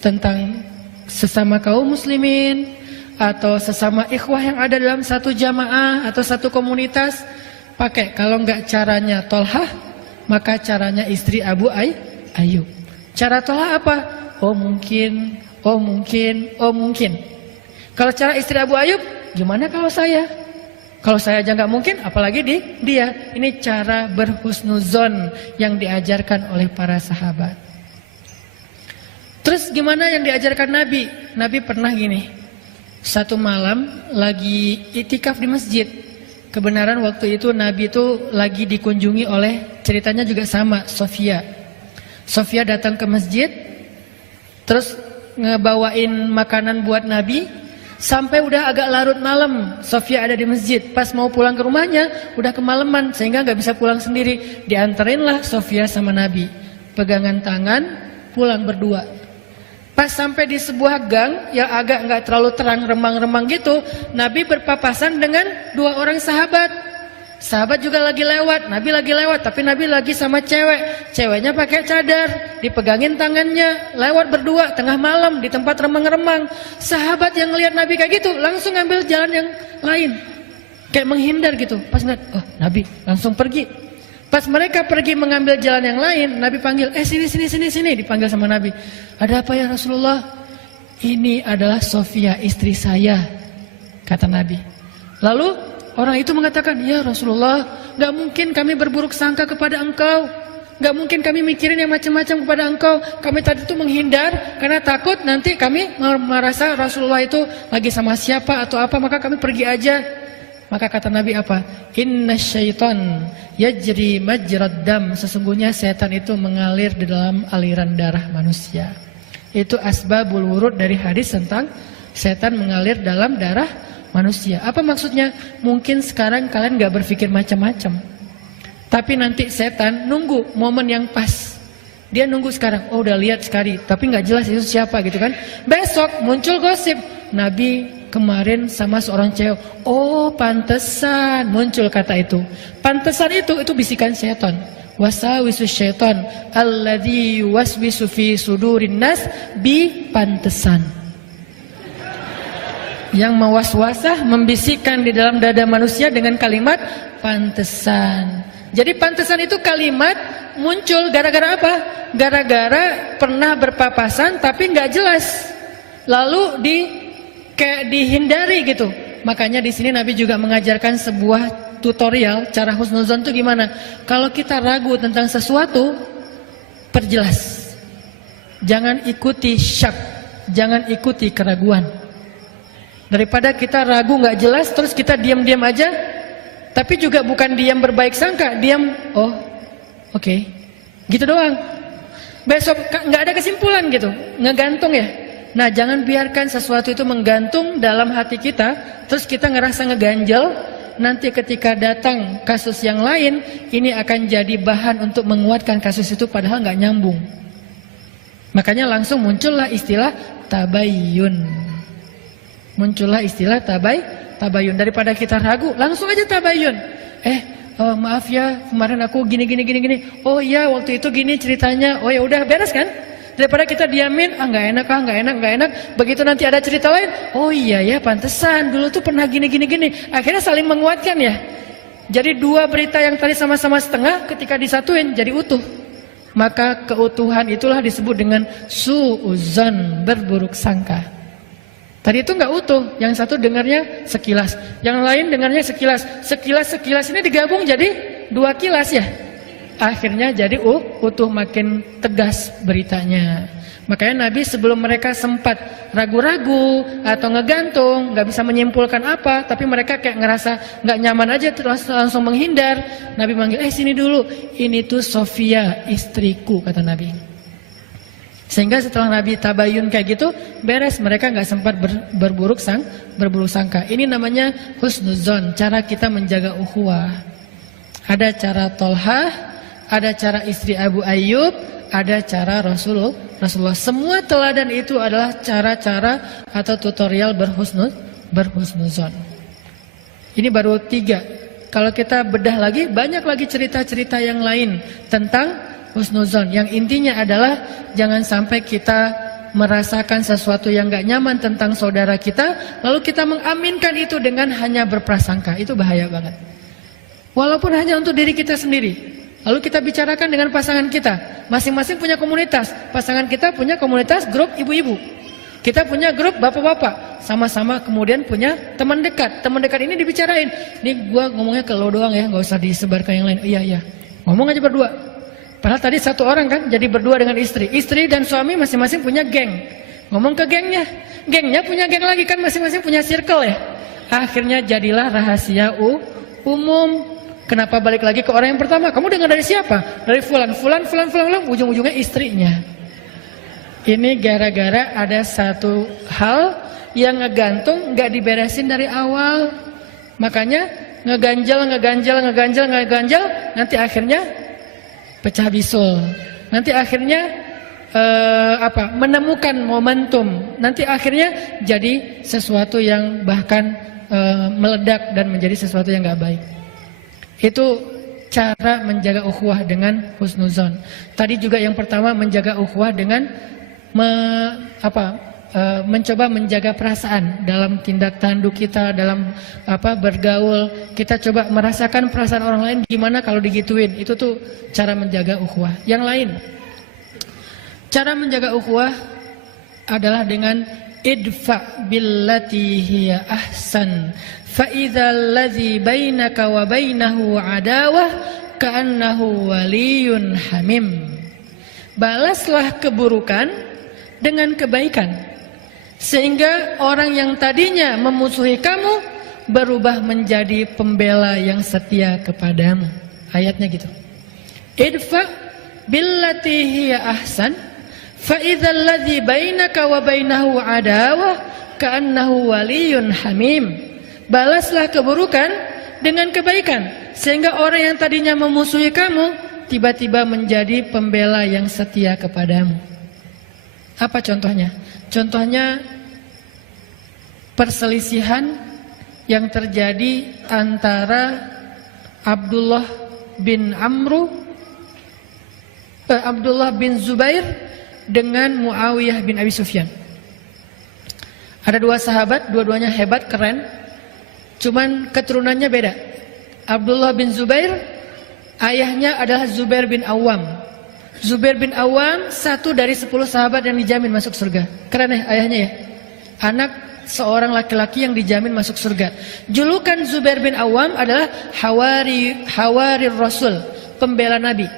tentang sesama kaum muslimin atau sesama ikhwah yang ada dalam satu jamaah atau satu komunitas, pakai kalau nggak caranya Tolhah, maka caranya istri Abu Ayyub. Cara Tolhah apa? Oh mungkin, oh mungkin, oh mungkin. Kalau cara istri Abu Ayyub, gimana kalau saya? Kalau saya aja nggak mungkin, apalagi dia. Ini cara berhusnuzon yang diajarkan oleh para sahabat. Terus gimana yang diajarkan Nabi? Nabi pernah gini, satu malam lagi itikaf di masjid. Kebenaran waktu itu Nabi itu lagi dikunjungi oleh, ceritanya juga sama, Sofia. Sofia datang ke masjid, terus ngebawain makanan buat Nabi. Sampai udah agak larut malam, Sofia ada di masjid. Pas mau pulang ke rumahnya, udah kemalaman sehingga gak bisa pulang sendiri. Dianterinlah Sofia sama Nabi, pegangan tangan, pulang berdua. Pas sampai di sebuah gang yang agak gak terlalu terang, remang-remang gitu, Nabi berpapasan dengan dua orang sahabat. Sahabat juga lagi lewat, Nabi lagi lewat, tapi Nabi lagi sama cewek. Ceweknya pakai cadar, dipegangin tangannya, lewat berdua tengah malam di tempat remang-remang. Sahabat yang ngelihat Nabi kayak gitu langsung ngambil jalan yang lain, kayak menghindar gitu. Pas ngeliat, oh Nabi, langsung pergi. Pas mereka pergi mengambil jalan yang lain, Nabi panggil, sini, dipanggil sama Nabi. Ada apa ya Rasulullah? Ini adalah Sofia, istri saya, kata Nabi. Lalu orang itu mengatakan, ya Rasulullah, gak mungkin kami berburuk sangka kepada engkau. Gak mungkin kami mikirin yang macam-macam kepada engkau. Kami tadi itu menghindar karena takut nanti kami merasa Rasulullah itu lagi sama siapa atau apa, maka kami pergi aja. Maka kata Nabi apa? Inna syaitan yajri majrad dam. Sesungguhnya setan itu mengalir di dalam aliran darah manusia. Itu asbabul wurud dari hadis tentang setan mengalir dalam darah manusia. Apa maksudnya? Mungkin sekarang kalian gak berpikir macam-macam, tapi nanti setan nunggu momen yang pas. Dia nunggu sekarang, oh udah lihat sekali, tapi gak jelas itu siapa gitu kan. Besok muncul gosip, Nabi kemarin sama seorang cewek. Oh pantesan muncul kata itu. Pantesan itu bisikan setan. Wasawisu syaitan alladzi waswisu fi sudurin nas bi pantesan. Yang mewaswasah, membisikkan di dalam dada manusia dengan kalimat pantesan. Jadi pantesan itu kalimat muncul gara-gara apa? Gara-gara pernah berpapasan tapi nggak jelas, lalu kayak dihindari gitu. Makanya di sini Nabi juga mengajarkan sebuah tutorial cara husnuzon itu gimana. Kalau kita ragu tentang sesuatu, perjelas. Jangan ikuti syak, jangan ikuti keraguan. Daripada kita ragu nggak jelas terus kita diam-diam aja, tapi juga bukan diam berbaik sangka, diam oke. Gitu doang. Besok nggak ada kesimpulan gitu, ngegantung ya. Nah, jangan biarkan sesuatu itu menggantung dalam hati kita, terus kita ngerasa ngeganjel. Nanti ketika datang kasus yang lain, ini akan jadi bahan untuk menguatkan kasus itu padahal nggak nyambung. Makanya langsung muncullah istilah tabayyun. Muncullah istilah tabayyun. Daripada kita ragu, langsung aja tabayyun. Maaf ya, kemarin aku gini. Oh iya, waktu itu gini ceritanya. Oh ya udah, beres kan? Daripada kita diamin, nggak enak. Begitu nanti ada cerita lain, oh iya ya, pantesan dulu tuh pernah gini. Akhirnya saling menguatkan ya. Jadi dua berita yang tadi sama-sama setengah, ketika disatuin jadi utuh. Maka keutuhan itulah disebut dengan su'uzan, berburuk sangka. Tadi itu nggak utuh, yang satu dengarnya sekilas, yang lain dengarnya sekilas. Sekilas ini digabung jadi 2 kilas ya. Akhirnya jadi utuh, makin tegas beritanya. Makanya Nabi sebelum mereka sempat ragu-ragu atau ngegantung, nggak bisa menyimpulkan apa, tapi mereka kayak ngerasa nggak nyaman aja, terus langsung menghindar. Nabi manggil, sini dulu, ini tuh Sofia, istriku, kata Nabi. Sehingga setelah Nabi tabayun kayak gitu, beres, mereka nggak sempat berburuk sangka. Ini namanya husnuzon, cara kita menjaga ukhuwah. Ada cara Tolhah, ada cara istri Abu Ayyub, ada cara Rasulullah. Semua teladan itu adalah cara-cara atau tutorial berhusnuzon. Ini baru 3. Kalau kita bedah lagi, banyak lagi cerita-cerita yang lain tentang husnuzon. Yang intinya adalah jangan sampai kita merasakan sesuatu yang gak nyaman tentang saudara kita, lalu kita mengaminkan itu dengan hanya berprasangka. Itu bahaya banget. Walaupun hanya untuk diri kita sendiri. Lalu kita bicarakan dengan pasangan kita. Masing-masing punya komunitas. Pasangan kita punya komunitas grup ibu-ibu. Kita punya grup bapak-bapak. Sama-sama kemudian punya teman dekat. Teman dekat ini dibicarain. Ini gua ngomongnya ke lo doang ya, gak usah disebarkan yang lain. Iya. Ngomong aja berdua. Padahal tadi satu orang kan, jadi berdua dengan istri. Istri dan suami masing-masing punya geng. Ngomong ke gengnya. Gengnya punya geng lagi kan, masing-masing punya circle ya. Akhirnya jadilah rahasia umum. Kenapa balik lagi ke orang yang pertama? Kamu dengar dari siapa? Dari fulan, ujung-ujungnya istrinya. Ini gara-gara ada satu hal yang ngegantung, gak diberesin dari awal. Makanya ngeganjal, nanti akhirnya pecah bisul. Nanti akhirnya menemukan momentum. Nanti akhirnya jadi sesuatu yang bahkan meledak dan menjadi sesuatu yang gak baik. Itu cara menjaga ukhuwah dengan husnuzon. Tadi juga yang pertama menjaga ukhuwah dengan mencoba menjaga perasaan dalam tindak tanduk kita, dalam bergaul. Kita coba merasakan perasaan orang lain gimana kalau digituin. Itu tuh cara menjaga ukhuwah. Yang lain, cara menjaga ukhuwah adalah dengan idfa billati hiya ahsan. فَإِذَا الَّذِي بَيْنَكَ وَبَيْنَهُ عَدَاوَةٌ كَأَنَّهُ وَلِيٌّ حَمِيمٌ. Balaslah keburukan dengan kebaikan, sehingga orang yang tadinya memusuhi kamu berubah menjadi pembela yang setia kepadamu. Ayatnya gitu. Idfa billati hiya ahsan فَإِذَا الَّذِي بَيْنَكَ وَبَيْنَهُ عَدَاوَةٌ كَأَنَّهُ وَلِيٌّ حَمِيمٌ. Balaslah keburukan dengan kebaikan, sehingga orang yang tadinya memusuhi kamu tiba-tiba menjadi pembela yang setia kepadamu. Apa contohnya? Contohnya perselisihan yang terjadi antara Abdullah bin Zubair dengan Muawiyah bin Abi Sufyan. Ada 2 sahabat, dua-duanya hebat, keren. Cuman keturunannya beda. Abdullah bin Zubair, ayahnya adalah Zubair bin Awam. Zubair bin Awam satu dari 10 sahabat yang dijamin masuk surga. Keren ya ayahnya ya. Anak seorang laki-laki yang dijamin masuk surga. Julukan Zubair bin Awam adalah Hawari Rasul, pembela Nabi.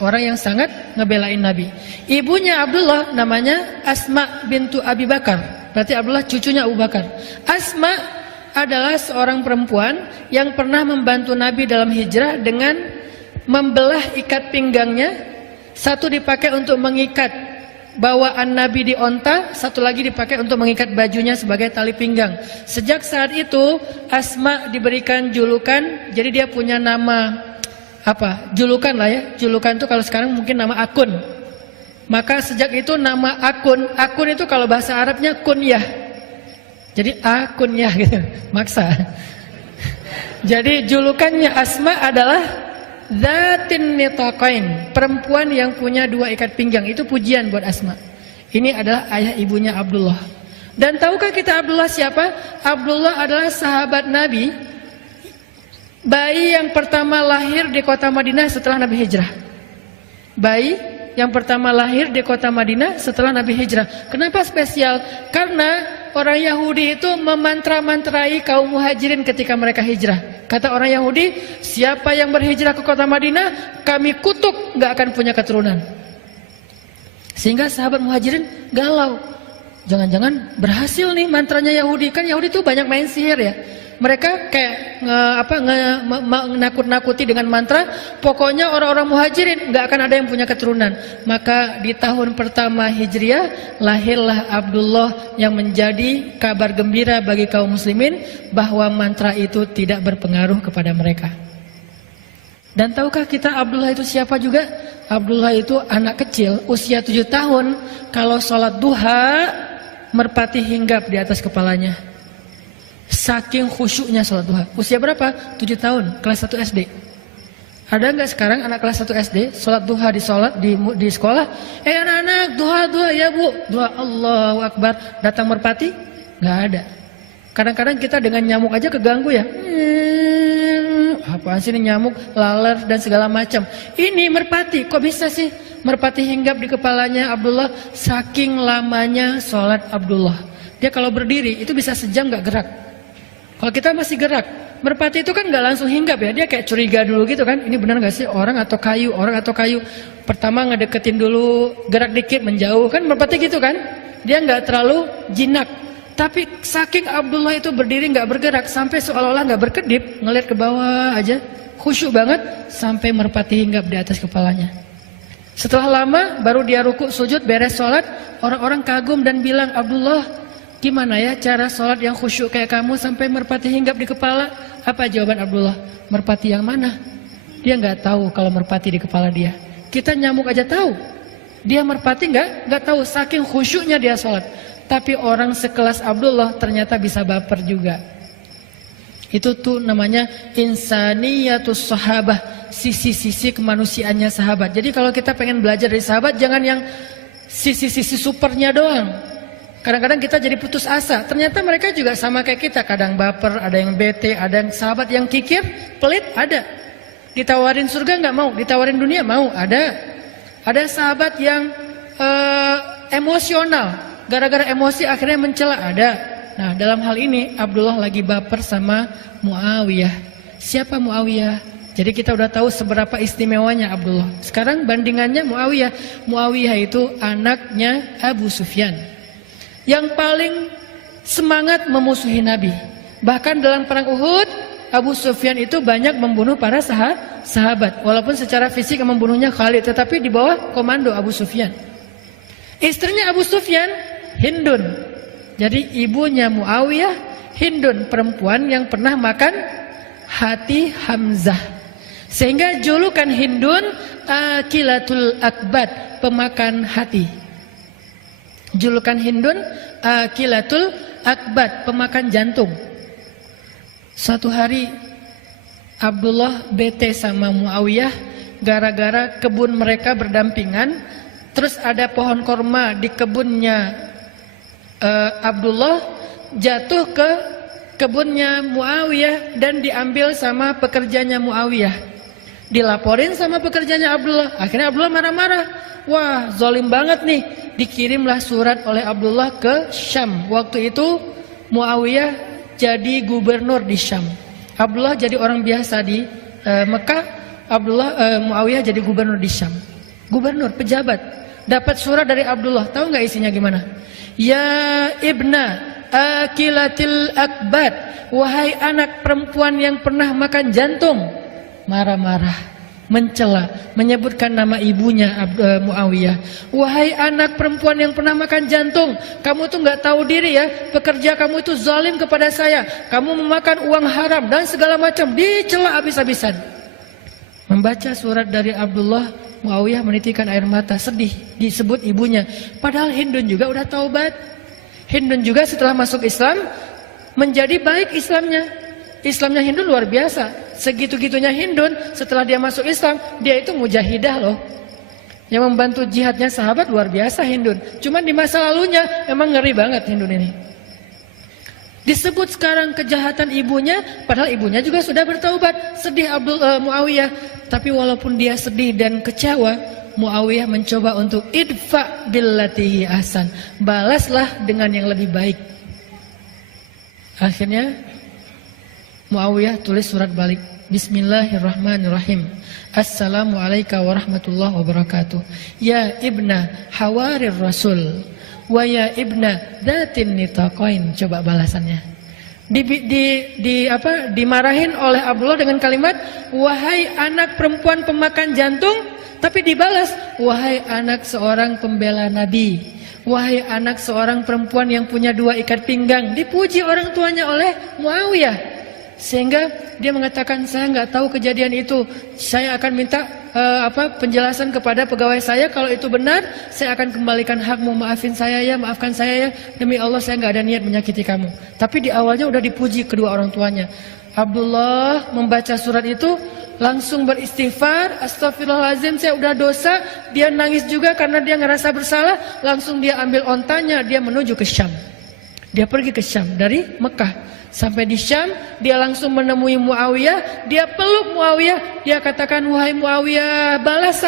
Orang yang sangat ngebelain Nabi. Ibunya Abdullah namanya Asma bintu Abi Bakar Berarti Abdullah cucunya Abu Bakar. Asma adalah seorang perempuan yang pernah membantu Nabi dalam hijrah dengan membelah ikat pinggangnya. Satu dipakai untuk mengikat bawaan Nabi di onta, satu lagi dipakai untuk mengikat bajunya sebagai tali pinggang. Sejak saat itu Asma diberikan julukan, jadi dia punya nama apa? Julukan lah ya. Julukan itu kalau sekarang mungkin nama akun. Maka sejak itu nama akun itu kalau bahasa Arabnya kunyah. Jadi akunyah gitu, maksa. Jadi julukannya Asma adalah Zatin Nitaqain, perempuan yang punya dua ikat pinggang. Itu pujian buat Asma. Ini adalah ayah ibunya Abdullah. Dan tahukah kita Abdullah siapa? Abdullah adalah sahabat Nabi, bayi yang pertama lahir di kota Madinah setelah Nabi hijrah. Bayi yang pertama lahir di kota Madinah setelah Nabi hijrah. Kenapa spesial? Karena orang Yahudi itu memantra-mantrai kaum muhajirin ketika mereka hijrah. Kata orang Yahudi, siapa yang berhijrah ke kota Madinah, kami kutuk, gak akan punya keturunan. Sehingga sahabat muhajirin galau. Jangan-jangan berhasil nih mantranya Yahudi. Kan Yahudi itu banyak main sihir ya. Mereka kayak menakut-nakuti dengan mantra. Pokoknya orang-orang muhajirin gak akan ada yang punya keturunan. Maka di tahun pertama Hijriah lahirlah Abdullah yang menjadi kabar gembira bagi kaum muslimin bahwa mantra itu tidak berpengaruh kepada mereka. Dan tahukah kita Abdullah itu siapa juga? Abdullah itu anak kecil usia 7 tahun. Kalau sholat duha merpati hinggap di atas kepalanya. Saking khusyuknya sholat duha. Usia berapa? 7 tahun, kelas 1 SD. Ada nggak sekarang anak kelas 1 SD sholat duha di sekolah? Anak-anak duha ya bu, duha Allahu Akbar. Datang merpati? Nggak ada. Kadang-kadang kita dengan nyamuk aja keganggu ya. Apaan sih ini nyamuk, laler dan segala macam. Ini merpati, kok bisa sih merpati hinggap di kepalanya Abdullah? Saking lamanya sholat Abdullah. Dia kalau berdiri itu bisa sejam nggak gerak. Kalau kita masih gerak, merpati itu kan nggak langsung hinggap ya, dia kayak curiga dulu gitu kan. Ini benar nggak sih orang atau kayu? Pertama ngedeketin dulu, gerak dikit menjauh kan merpati gitu kan. Dia nggak terlalu jinak. Tapi saking Abdullah itu berdiri nggak bergerak sampai seolah-olah nggak berkedip, ngeliat ke bawah aja, khusyuk banget sampai merpati hinggap di atas kepalanya. Setelah lama baru dia rukuk sujud beres sholat, orang-orang kagum dan bilang, Abdullah, gimana ya cara sholat yang khusyuk kayak kamu sampai merpati hinggap di kepala? Apa jawaban Abdullah? Merpati yang mana? Dia nggak tahu kalau merpati di kepala dia. Kita nyamuk aja tahu. Dia merpati nggak tahu, saking khusyuknya dia sholat. Tapi orang sekelas Abdullah ternyata bisa baper juga. Itu tuh namanya insaniyatus sahabah, sisi-sisi kemanusiaannya sahabat. Jadi kalau kita pengen belajar dari sahabat, jangan yang sisi-sisi supernya doang. Kadang-kadang kita jadi putus asa. Ternyata mereka juga sama kayak kita. Kadang baper, ada yang bete, ada yang sahabat yang kikir, pelit, ada. Ditawarin surga nggak mau, ditawarin dunia mau, ada. Ada sahabat yang emosional. Gara-gara emosi akhirnya mencela, ada. Nah dalam hal ini Abdullah lagi baper sama Muawiyah. Siapa Muawiyah? Jadi kita udah tahu seberapa istimewanya Abdullah. Sekarang bandingannya Muawiyah. Muawiyah itu anaknya Abu Sufyan, yang paling semangat memusuhi Nabi. Bahkan dalam perang Uhud, Abu Sufyan itu banyak membunuh para sahabat. Walaupun secara fisik membunuhnya Khalid, tetapi di bawah komando Abu Sufyan. Istrinya Abu Sufyan, Hindun. Jadi ibunya Muawiyah, Hindun, perempuan yang pernah makan hati Hamzah. Sehingga julukan Hindun Akilatul Akbad, pemakan hati. Julukan Hindun Akilatul Akbad, pemakan jantung. Suatu hari Abdullah bete sama Muawiyah gara-gara kebun mereka berdampingan. Terus ada pohon korma di kebunnya Abdullah jatuh ke kebunnya Muawiyah dan diambil sama pekerjanya Muawiyah. Dilaporin sama pekerjanya Abdullah. Akhirnya Abdullah marah-marah. Wah, zalim banget nih. Dikirimlah surat oleh Abdullah ke Syam. Waktu itu Muawiyah jadi gubernur di Syam. Abdullah jadi orang biasa di Mekah. Muawiyah jadi gubernur di Syam. Gubernur, pejabat. dapat surat dari Abdullah. Tahu nggak isinya gimana? Ya ibna akilatil akbat, wahai anak perempuan yang pernah makan jantung. Marah-marah, mencela, menyebutkan nama ibunya Muawiyah. Wahai anak perempuan yang pernah makan jantung, kamu tuh nggak tahu diri ya, pekerja kamu itu zalim kepada saya, kamu memakan uang haram dan segala macam, dicela habis-habisan. Membaca surat dari Abdullah, Muawiyah menitikkan air mata, sedih, disebut ibunya. Padahal Hindun juga udah taubat. Hindun juga setelah masuk Islam menjadi baik Islamnya. Islamnya Hindun luar biasa. Segitu-gitunya Hindun setelah dia masuk Islam, dia itu mujahidah loh. Yang membantu jihadnya sahabat luar biasa Hindun. Cuman di masa lalunya emang ngeri banget Hindun ini. Disebut sekarang kejahatan ibunya, padahal ibunya juga sudah bertaubat. Sedih Muawiyah. Tapi walaupun dia sedih dan kecewa, Muawiyah mencoba untuk idfa billatihi ahsan. Balaslah dengan yang lebih baik. Akhirnya Muawiyah tulis surat balik. Bismillahirrahmanirrahim. Assalamualaikum warahmatullahi wabarakatuh. Ya ibna hawarir rasul wa ya ibna datin nitaqain. Coba balasannya. Dimarahin oleh Abdullah dengan kalimat wahai anak perempuan pemakan jantung, tapi dibalas wahai anak seorang pembela Nabi, wahai anak seorang perempuan yang punya dua ikat pinggang. Dipuji orang tuanya oleh Muawiyah. Sehingga dia mengatakan saya nggak tahu kejadian itu. Saya akan minta penjelasan kepada pegawai saya. Kalau itu benar, saya akan kembalikan hakmu. Maafin saya ya, maafkan saya ya. Demi Allah saya nggak ada niat menyakiti kamu. Tapi di awalnya udah dipuji kedua orang tuanya. Abdullah membaca surat itu langsung beristighfar. Astagfirullahaladzim, saya udah dosa. Dia nangis juga karena dia ngerasa bersalah. Langsung dia ambil ontanya, dia menuju ke Syam. Dia pergi ke Syam dari Mekah. Sampai di Syam, dia langsung menemui Muawiyah. Dia peluk Muawiyah. Dia katakan, wahai Muawiyah, balas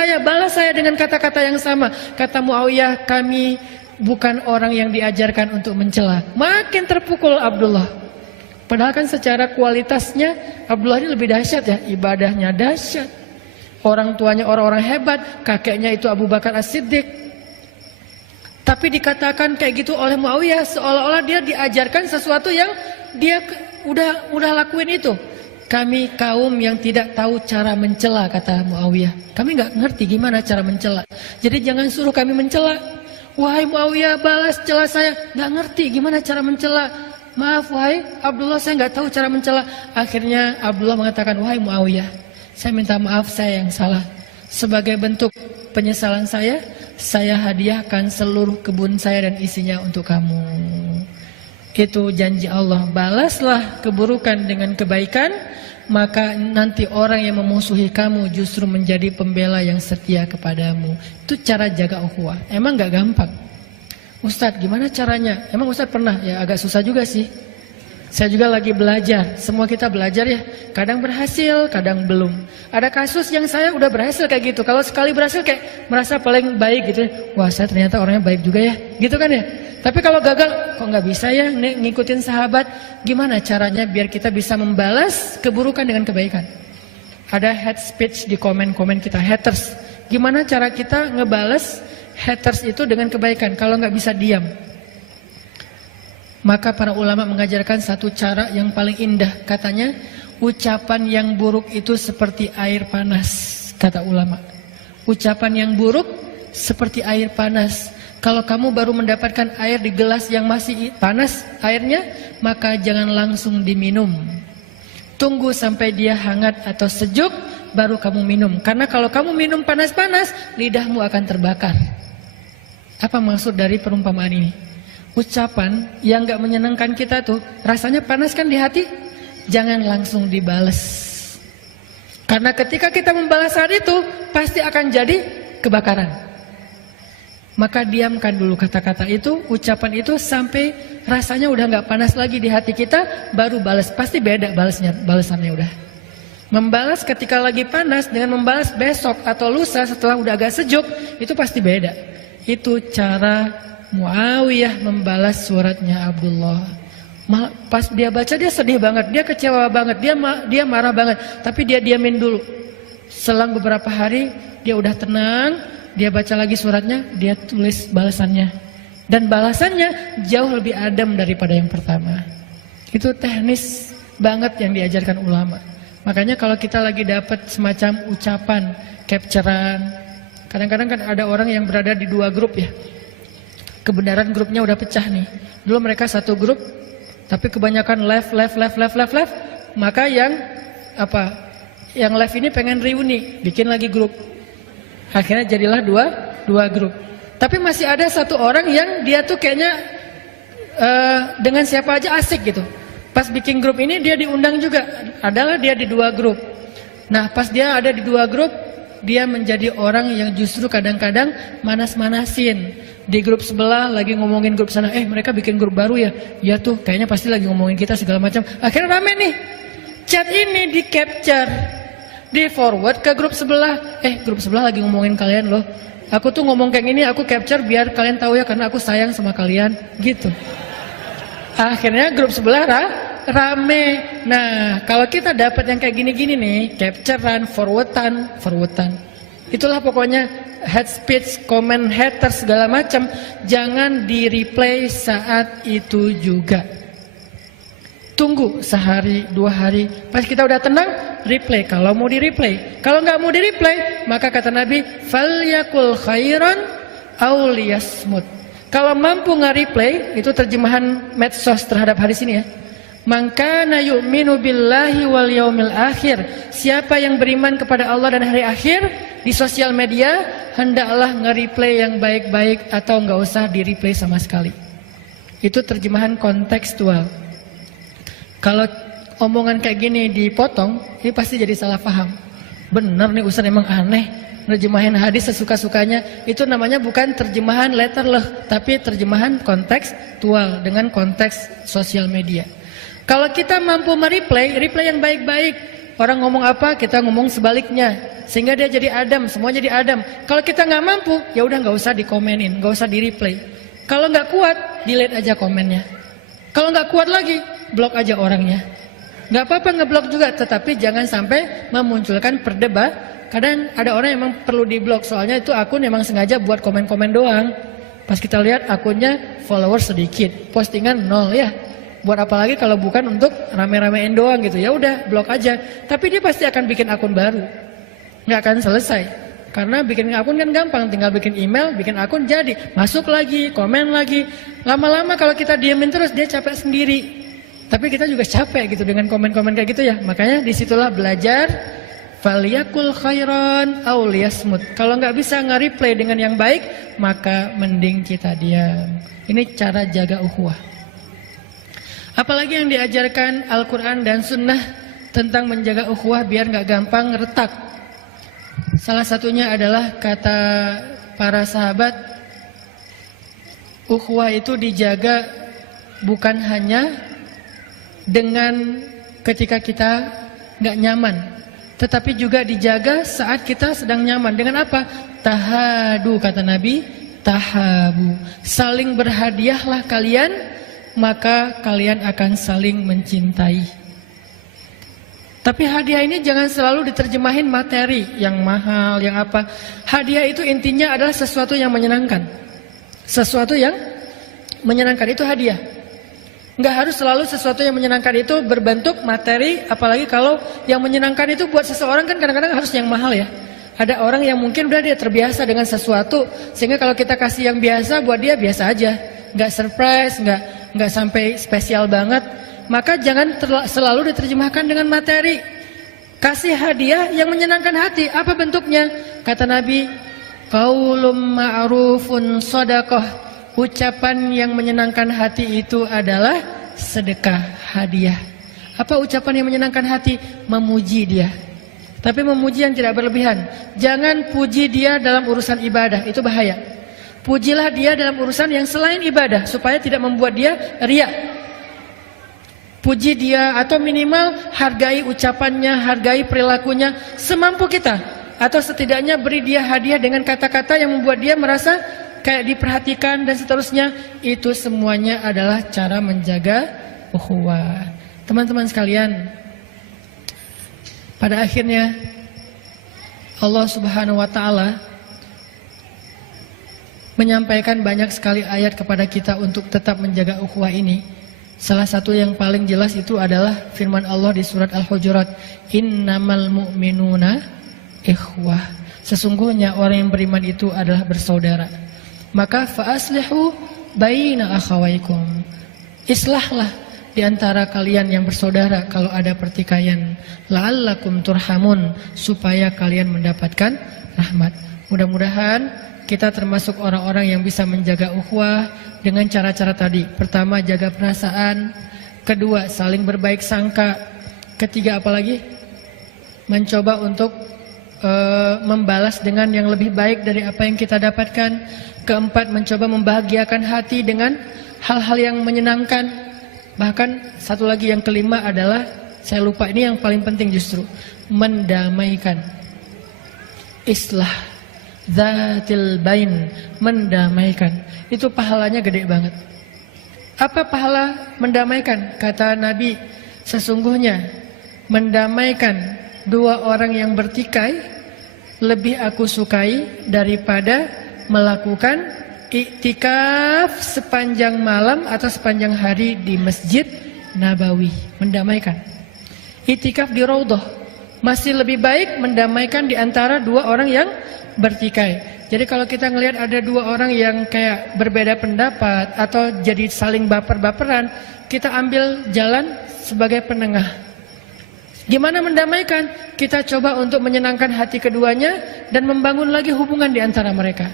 saya dengan kata-kata yang sama. Kata Muawiyah, kami bukan orang yang diajarkan untuk mencela. Makin terpukul Abdullah. Padahal kan secara kualitasnya Abdullah ini lebih dahsyat ya. Ibadahnya dahsyat. Orang tuanya orang-orang hebat. Kakeknya itu Abu Bakar As-Siddiq. Tapi dikatakan kayak gitu oleh Muawiyah, seolah-olah dia diajarkan sesuatu yang dia udah lakuin itu. Kami kaum yang tidak tahu cara mencela, kata Muawiyah. Kami nggak ngerti gimana cara mencela. Jadi jangan suruh kami mencela. Wahai Muawiyah, balas cela saya. Nggak ngerti gimana cara mencela. Maaf wahai Abdullah, saya nggak tahu cara mencela. Akhirnya Abdullah mengatakan, wahai Muawiyah, saya minta maaf, saya yang salah. Sebagai bentuk penyesalan saya hadiahkan seluruh kebun saya dan isinya untuk kamu. Itu janji Allah. Balaslah keburukan dengan kebaikan, maka nanti orang yang memusuhi kamu justru menjadi pembela yang setia kepadamu. Itu cara jaga ukhuwah. Emang gak gampang. Ustadz, gimana caranya? Emang Ustadz pernah? Ya agak susah juga sih. Saya juga lagi belajar. Semua kita belajar ya. Kadang berhasil, kadang belum. Ada kasus yang saya udah berhasil kayak gitu. Kalau sekali berhasil kayak merasa paling baik gitu. Wah, saya ternyata orangnya baik juga ya. Gitu kan ya. Tapi kalau gagal, kok nggak bisa ya ngikutin sahabat? Gimana caranya biar kita bisa membalas keburukan dengan kebaikan? Ada hate speech di komen-komen kita, haters. Gimana cara kita ngebales haters itu dengan kebaikan? Kalau nggak bisa diam. Maka para ulama mengajarkan satu cara yang paling indah. Katanya, ucapan yang buruk itu seperti air panas. Kata ulama, ucapan yang buruk seperti air panas. Kalau kamu baru mendapatkan air di gelas yang masih panas airnya, maka jangan langsung diminum. Tunggu sampai dia hangat atau sejuk, baru kamu minum. Karena kalau kamu minum panas-panas, lidahmu akan terbakar. Apa maksud dari perumpamaan ini? Ucapan yang gak menyenangkan kita tuh rasanya panas kan di hati, jangan langsung dibales. Karena ketika kita membalas saat itu pasti akan jadi kebakaran. Maka diamkan dulu kata-kata itu, ucapan itu sampai rasanya udah gak panas lagi di hati kita, baru balas. Pasti beda balasannya udah. Membalas ketika lagi panas dengan membalas besok atau lusa setelah udah agak sejuk, itu pasti beda. Itu cara Muawiyah membalas suratnya Abdullah. Pas dia baca dia sedih banget, dia kecewa banget, dia marah banget. Tapi dia diamin dulu. Selang beberapa hari dia udah tenang, dia baca lagi suratnya, dia tulis balasannya. Dan balasannya jauh lebih adem daripada yang pertama. Itu teknis banget yang diajarkan ulama. Makanya kalau kita lagi dapat semacam ucapan, capturean, kadang-kadang kan ada orang yang berada di dua grup ya. Kebenaran grupnya udah pecah nih. Dulu mereka satu grup, tapi kebanyakan left. Maka yang left ini pengen reuni, bikin lagi grup. Akhirnya jadilah dua grup. Tapi masih ada satu orang yang dia tuh kayaknya dengan siapa aja asik gitu. Pas bikin grup ini dia diundang juga, adalah dia di dua grup. Nah pas dia ada di dua grup, dia menjadi orang yang justru kadang-kadang manas-manasin. Di grup sebelah lagi ngomongin grup sana, mereka bikin grup baru ya, ya tuh kayaknya pasti lagi ngomongin kita segala macam. Akhirnya rame nih, chat ini di capture, di forward ke grup sebelah. Grup sebelah lagi ngomongin kalian loh. Aku tuh ngomong kayak gini, aku capture biar kalian tahu ya, karena aku sayang sama kalian, gitu. Akhirnya grup sebelah rame. Nah, kalau kita dapat yang kayak gini-gini nih, capturean, forwardan, itulah pokoknya head speech, comment, haters segala macam, jangan di replay saat itu juga. Tunggu sehari, 2 hari, pas kita udah tenang, replay. Kalau mau di replay, kalau nggak mau di replay, maka kata Nabi, falyakul khairan aw liyasmut. Kalau mampu nge-replay, itu terjemahan medsos terhadap hadis ini ya. Mangkana yu'minu billahi wal yaumil akhir. Siapa yang beriman kepada Allah dan hari akhir di sosial media, hendaklah nge-replay yang baik-baik atau nggak usah di-replay sama sekali. Itu terjemahan kontekstual. Kalau omongan kayak gini dipotong, ini pasti jadi salah paham. Bener nih Ustaz, emang aneh nerjemahin hadis sesuka-sukanya. Itu namanya bukan terjemahan letterleh, tapi terjemahan kontekstual dengan konteks sosial media. Kalau kita mampu replay yang baik-baik. Orang ngomong apa, kita ngomong sebaliknya, sehingga dia jadi adem, semua jadi adem. Kalau kita nggak mampu, ya udah nggak usah dikomenin, nggak usah di replay. Kalau nggak kuat, delete aja komennya. Kalau nggak kuat lagi, blok aja orangnya. Nggak apa-apa ngeblok juga, tetapi jangan sampai memunculkan perdebatan. Kadang ada orang yang memang perlu diblok, soalnya itu akun memang sengaja buat komen-komen doang. Pas kita lihat akunnya followers sedikit, postingan 0 ya. Buat apa lagi kalau bukan untuk rame-ramein doang gitu. Ya udah blok aja. Tapi dia pasti akan bikin akun baru. Nggak akan selesai. Karena bikin akun kan gampang, tinggal bikin email, bikin akun jadi. Masuk lagi, komen lagi. Lama-lama kalau kita diemin terus dia capek sendiri. Tapi kita juga capek gitu dengan komen-komen kayak gitu ya. Makanya disitulah belajar. Falyakul khairan aw liyasmut. Kalau nggak bisa nge-replay dengan yang baik, maka mending kita diam. Ini cara jaga ukhuwah. Apalagi yang diajarkan Al-Quran dan Sunnah tentang menjaga ukhuwah biar nggak gampang retak. Salah satunya adalah kata para sahabat, ukhuwah itu dijaga bukan hanya dengan ketika kita nggak nyaman, tetapi juga dijaga saat kita sedang nyaman. Dengan apa? Tahadu, kata Nabi, tahabu. Saling berhadiahlah kalian, maka kalian akan saling mencintai. Tapi hadiah ini jangan selalu diterjemahin materi yang mahal, yang apa. Hadiah itu intinya adalah sesuatu yang menyenangkan. Sesuatu yang menyenangkan itu hadiah. Nggak harus selalu sesuatu yang menyenangkan itu berbentuk materi, apalagi kalau yang menyenangkan itu buat seseorang kan kadang-kadang harus yang mahal ya. Ada orang yang mungkin udah dia terbiasa dengan sesuatu, sehingga kalau kita kasih yang biasa buat dia biasa aja, nggak surprise, nggak sampai spesial banget. Maka jangan selalu diterjemahkan dengan materi. Kasih hadiah yang menyenangkan hati. Apa bentuknya? Kata Nabi, qaulum ma'rufun shadaqah. Ucapan yang menyenangkan hati itu adalah sedekah, hadiah. Apa ucapan yang menyenangkan hati? Memuji dia. Tapi memuji yang tidak berlebihan. Jangan puji dia dalam urusan ibadah, itu bahaya. Pujilah dia dalam urusan yang selain ibadah, supaya tidak membuat dia riya. Puji dia atau minimal hargai ucapannya, hargai perilakunya semampu kita. Atau setidaknya beri dia hadiah dengan kata-kata yang membuat dia merasa kayak diperhatikan dan seterusnya. Itu semuanya adalah cara menjaga ukhuwah. Teman-teman sekalian, pada akhirnya Allah Subhanahu wa taala menyampaikan banyak sekali ayat kepada kita untuk tetap menjaga ukhuwah ini. Salah satu yang paling jelas itu adalah firman Allah di surat Al-Hujurat, innamal mu'minuna ikhwah. Sesungguhnya orang yang beriman itu adalah bersaudara. Maka fa'aslihu baina akhawaikum. Islahlah di antara kalian yang bersaudara kalau ada pertikaian, la'allakum turhamun, supaya kalian mendapatkan rahmat. Mudah-mudahan kita termasuk orang-orang yang bisa menjaga ukhuwah dengan cara-cara tadi. Pertama, jaga perasaan. Kedua, saling berbaik sangka. Ketiga, apalagi? Mencoba untuk membalas dengan yang lebih baik dari apa yang kita dapatkan. Keempat, mencoba membahagiakan hati dengan hal-hal yang menyenangkan. Bahkan satu lagi yang kelima adalah, saya lupa, ini yang paling penting justru, mendamaikan. Islah Zatil bain, mendamaikan. Itu pahalanya gede banget. Apa pahala mendamaikan? Kata Nabi, sesungguhnya mendamaikan dua orang yang bertikai lebih aku sukai daripada melakukan iktikaf sepanjang malam atau sepanjang hari di Masjid Nabawi. Mendamaikan. Iktikaf di Raudhah masih lebih baik mendamaikan di antara dua orang yang bertikai. Jadi kalau kita ngelihat ada dua orang yang kayak berbeda pendapat atau jadi saling baper-baperan, kita ambil jalan sebagai penengah. Gimana mendamaikan? Kita coba untuk menyenangkan hati keduanya dan membangun lagi hubungan di antara mereka.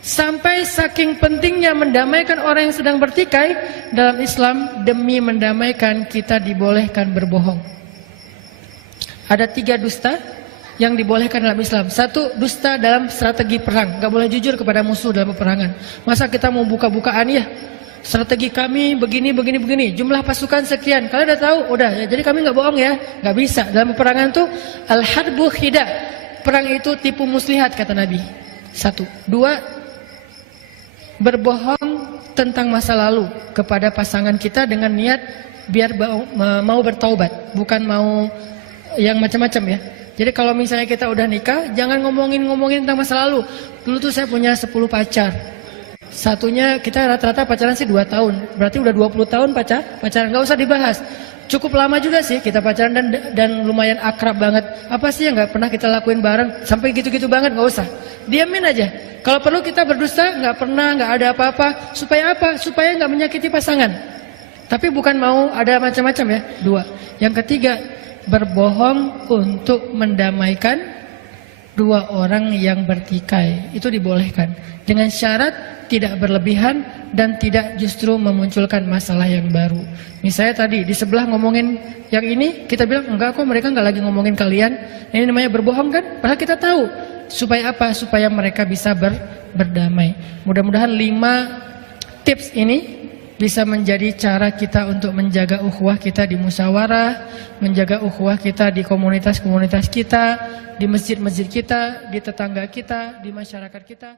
Sampai saking pentingnya mendamaikan orang yang sedang bertikai, dalam Islam demi mendamaikan kita dibolehkan berbohong. Ada 3 dusta yang dibolehkan dalam Islam. 1, dusta dalam strategi perang. Gak boleh jujur kepada musuh dalam peperangan. Masa kita mau buka-bukaan ya? Strategi kami begini. Jumlah pasukan sekian. Kalian udah tahu? Udah ya. Jadi kami gak bohong ya. Gak bisa. Dalam peperangan tuh al-harbu khida. Perang itu tipu muslihat kata Nabi. 1. 2, berbohong tentang masa lalu kepada pasangan kita dengan niat biar mau bertaubat, bukan mau yang macam-macam ya. Jadi kalau misalnya kita udah nikah, jangan ngomongin tentang masa lalu. Dulu tuh saya punya 10 pacar. Satunya kita rata-rata pacaran sih 2 tahun. Berarti udah 20 tahun pacaran, nggak usah dibahas. Cukup lama juga sih kita pacaran dan lumayan akrab banget. Apa sih yang nggak pernah kita lakuin bareng? Sampai gitu-gitu banget nggak usah. Diamin aja. Kalau perlu kita berdusta, nggak pernah, nggak ada apa-apa. Supaya apa? Supaya nggak menyakiti pasangan. Tapi bukan mau ada macam-macam ya. 2. Yang ketiga, berbohong untuk mendamaikan dua orang yang bertikai. Itu dibolehkan. Dengan syarat tidak berlebihan dan tidak justru memunculkan masalah yang baru. Misalnya tadi di sebelah ngomongin yang ini, kita bilang enggak kok, mereka enggak lagi ngomongin kalian. Ini namanya berbohong kan? Padahal kita tahu. Supaya apa? Supaya mereka bisa berdamai. Mudah-mudahan 5 tips ini bisa menjadi cara kita untuk menjaga ukhuwah kita di musyawarah, menjaga ukhuwah kita di komunitas-komunitas kita, di masjid-masjid kita, di tetangga kita, di masyarakat kita.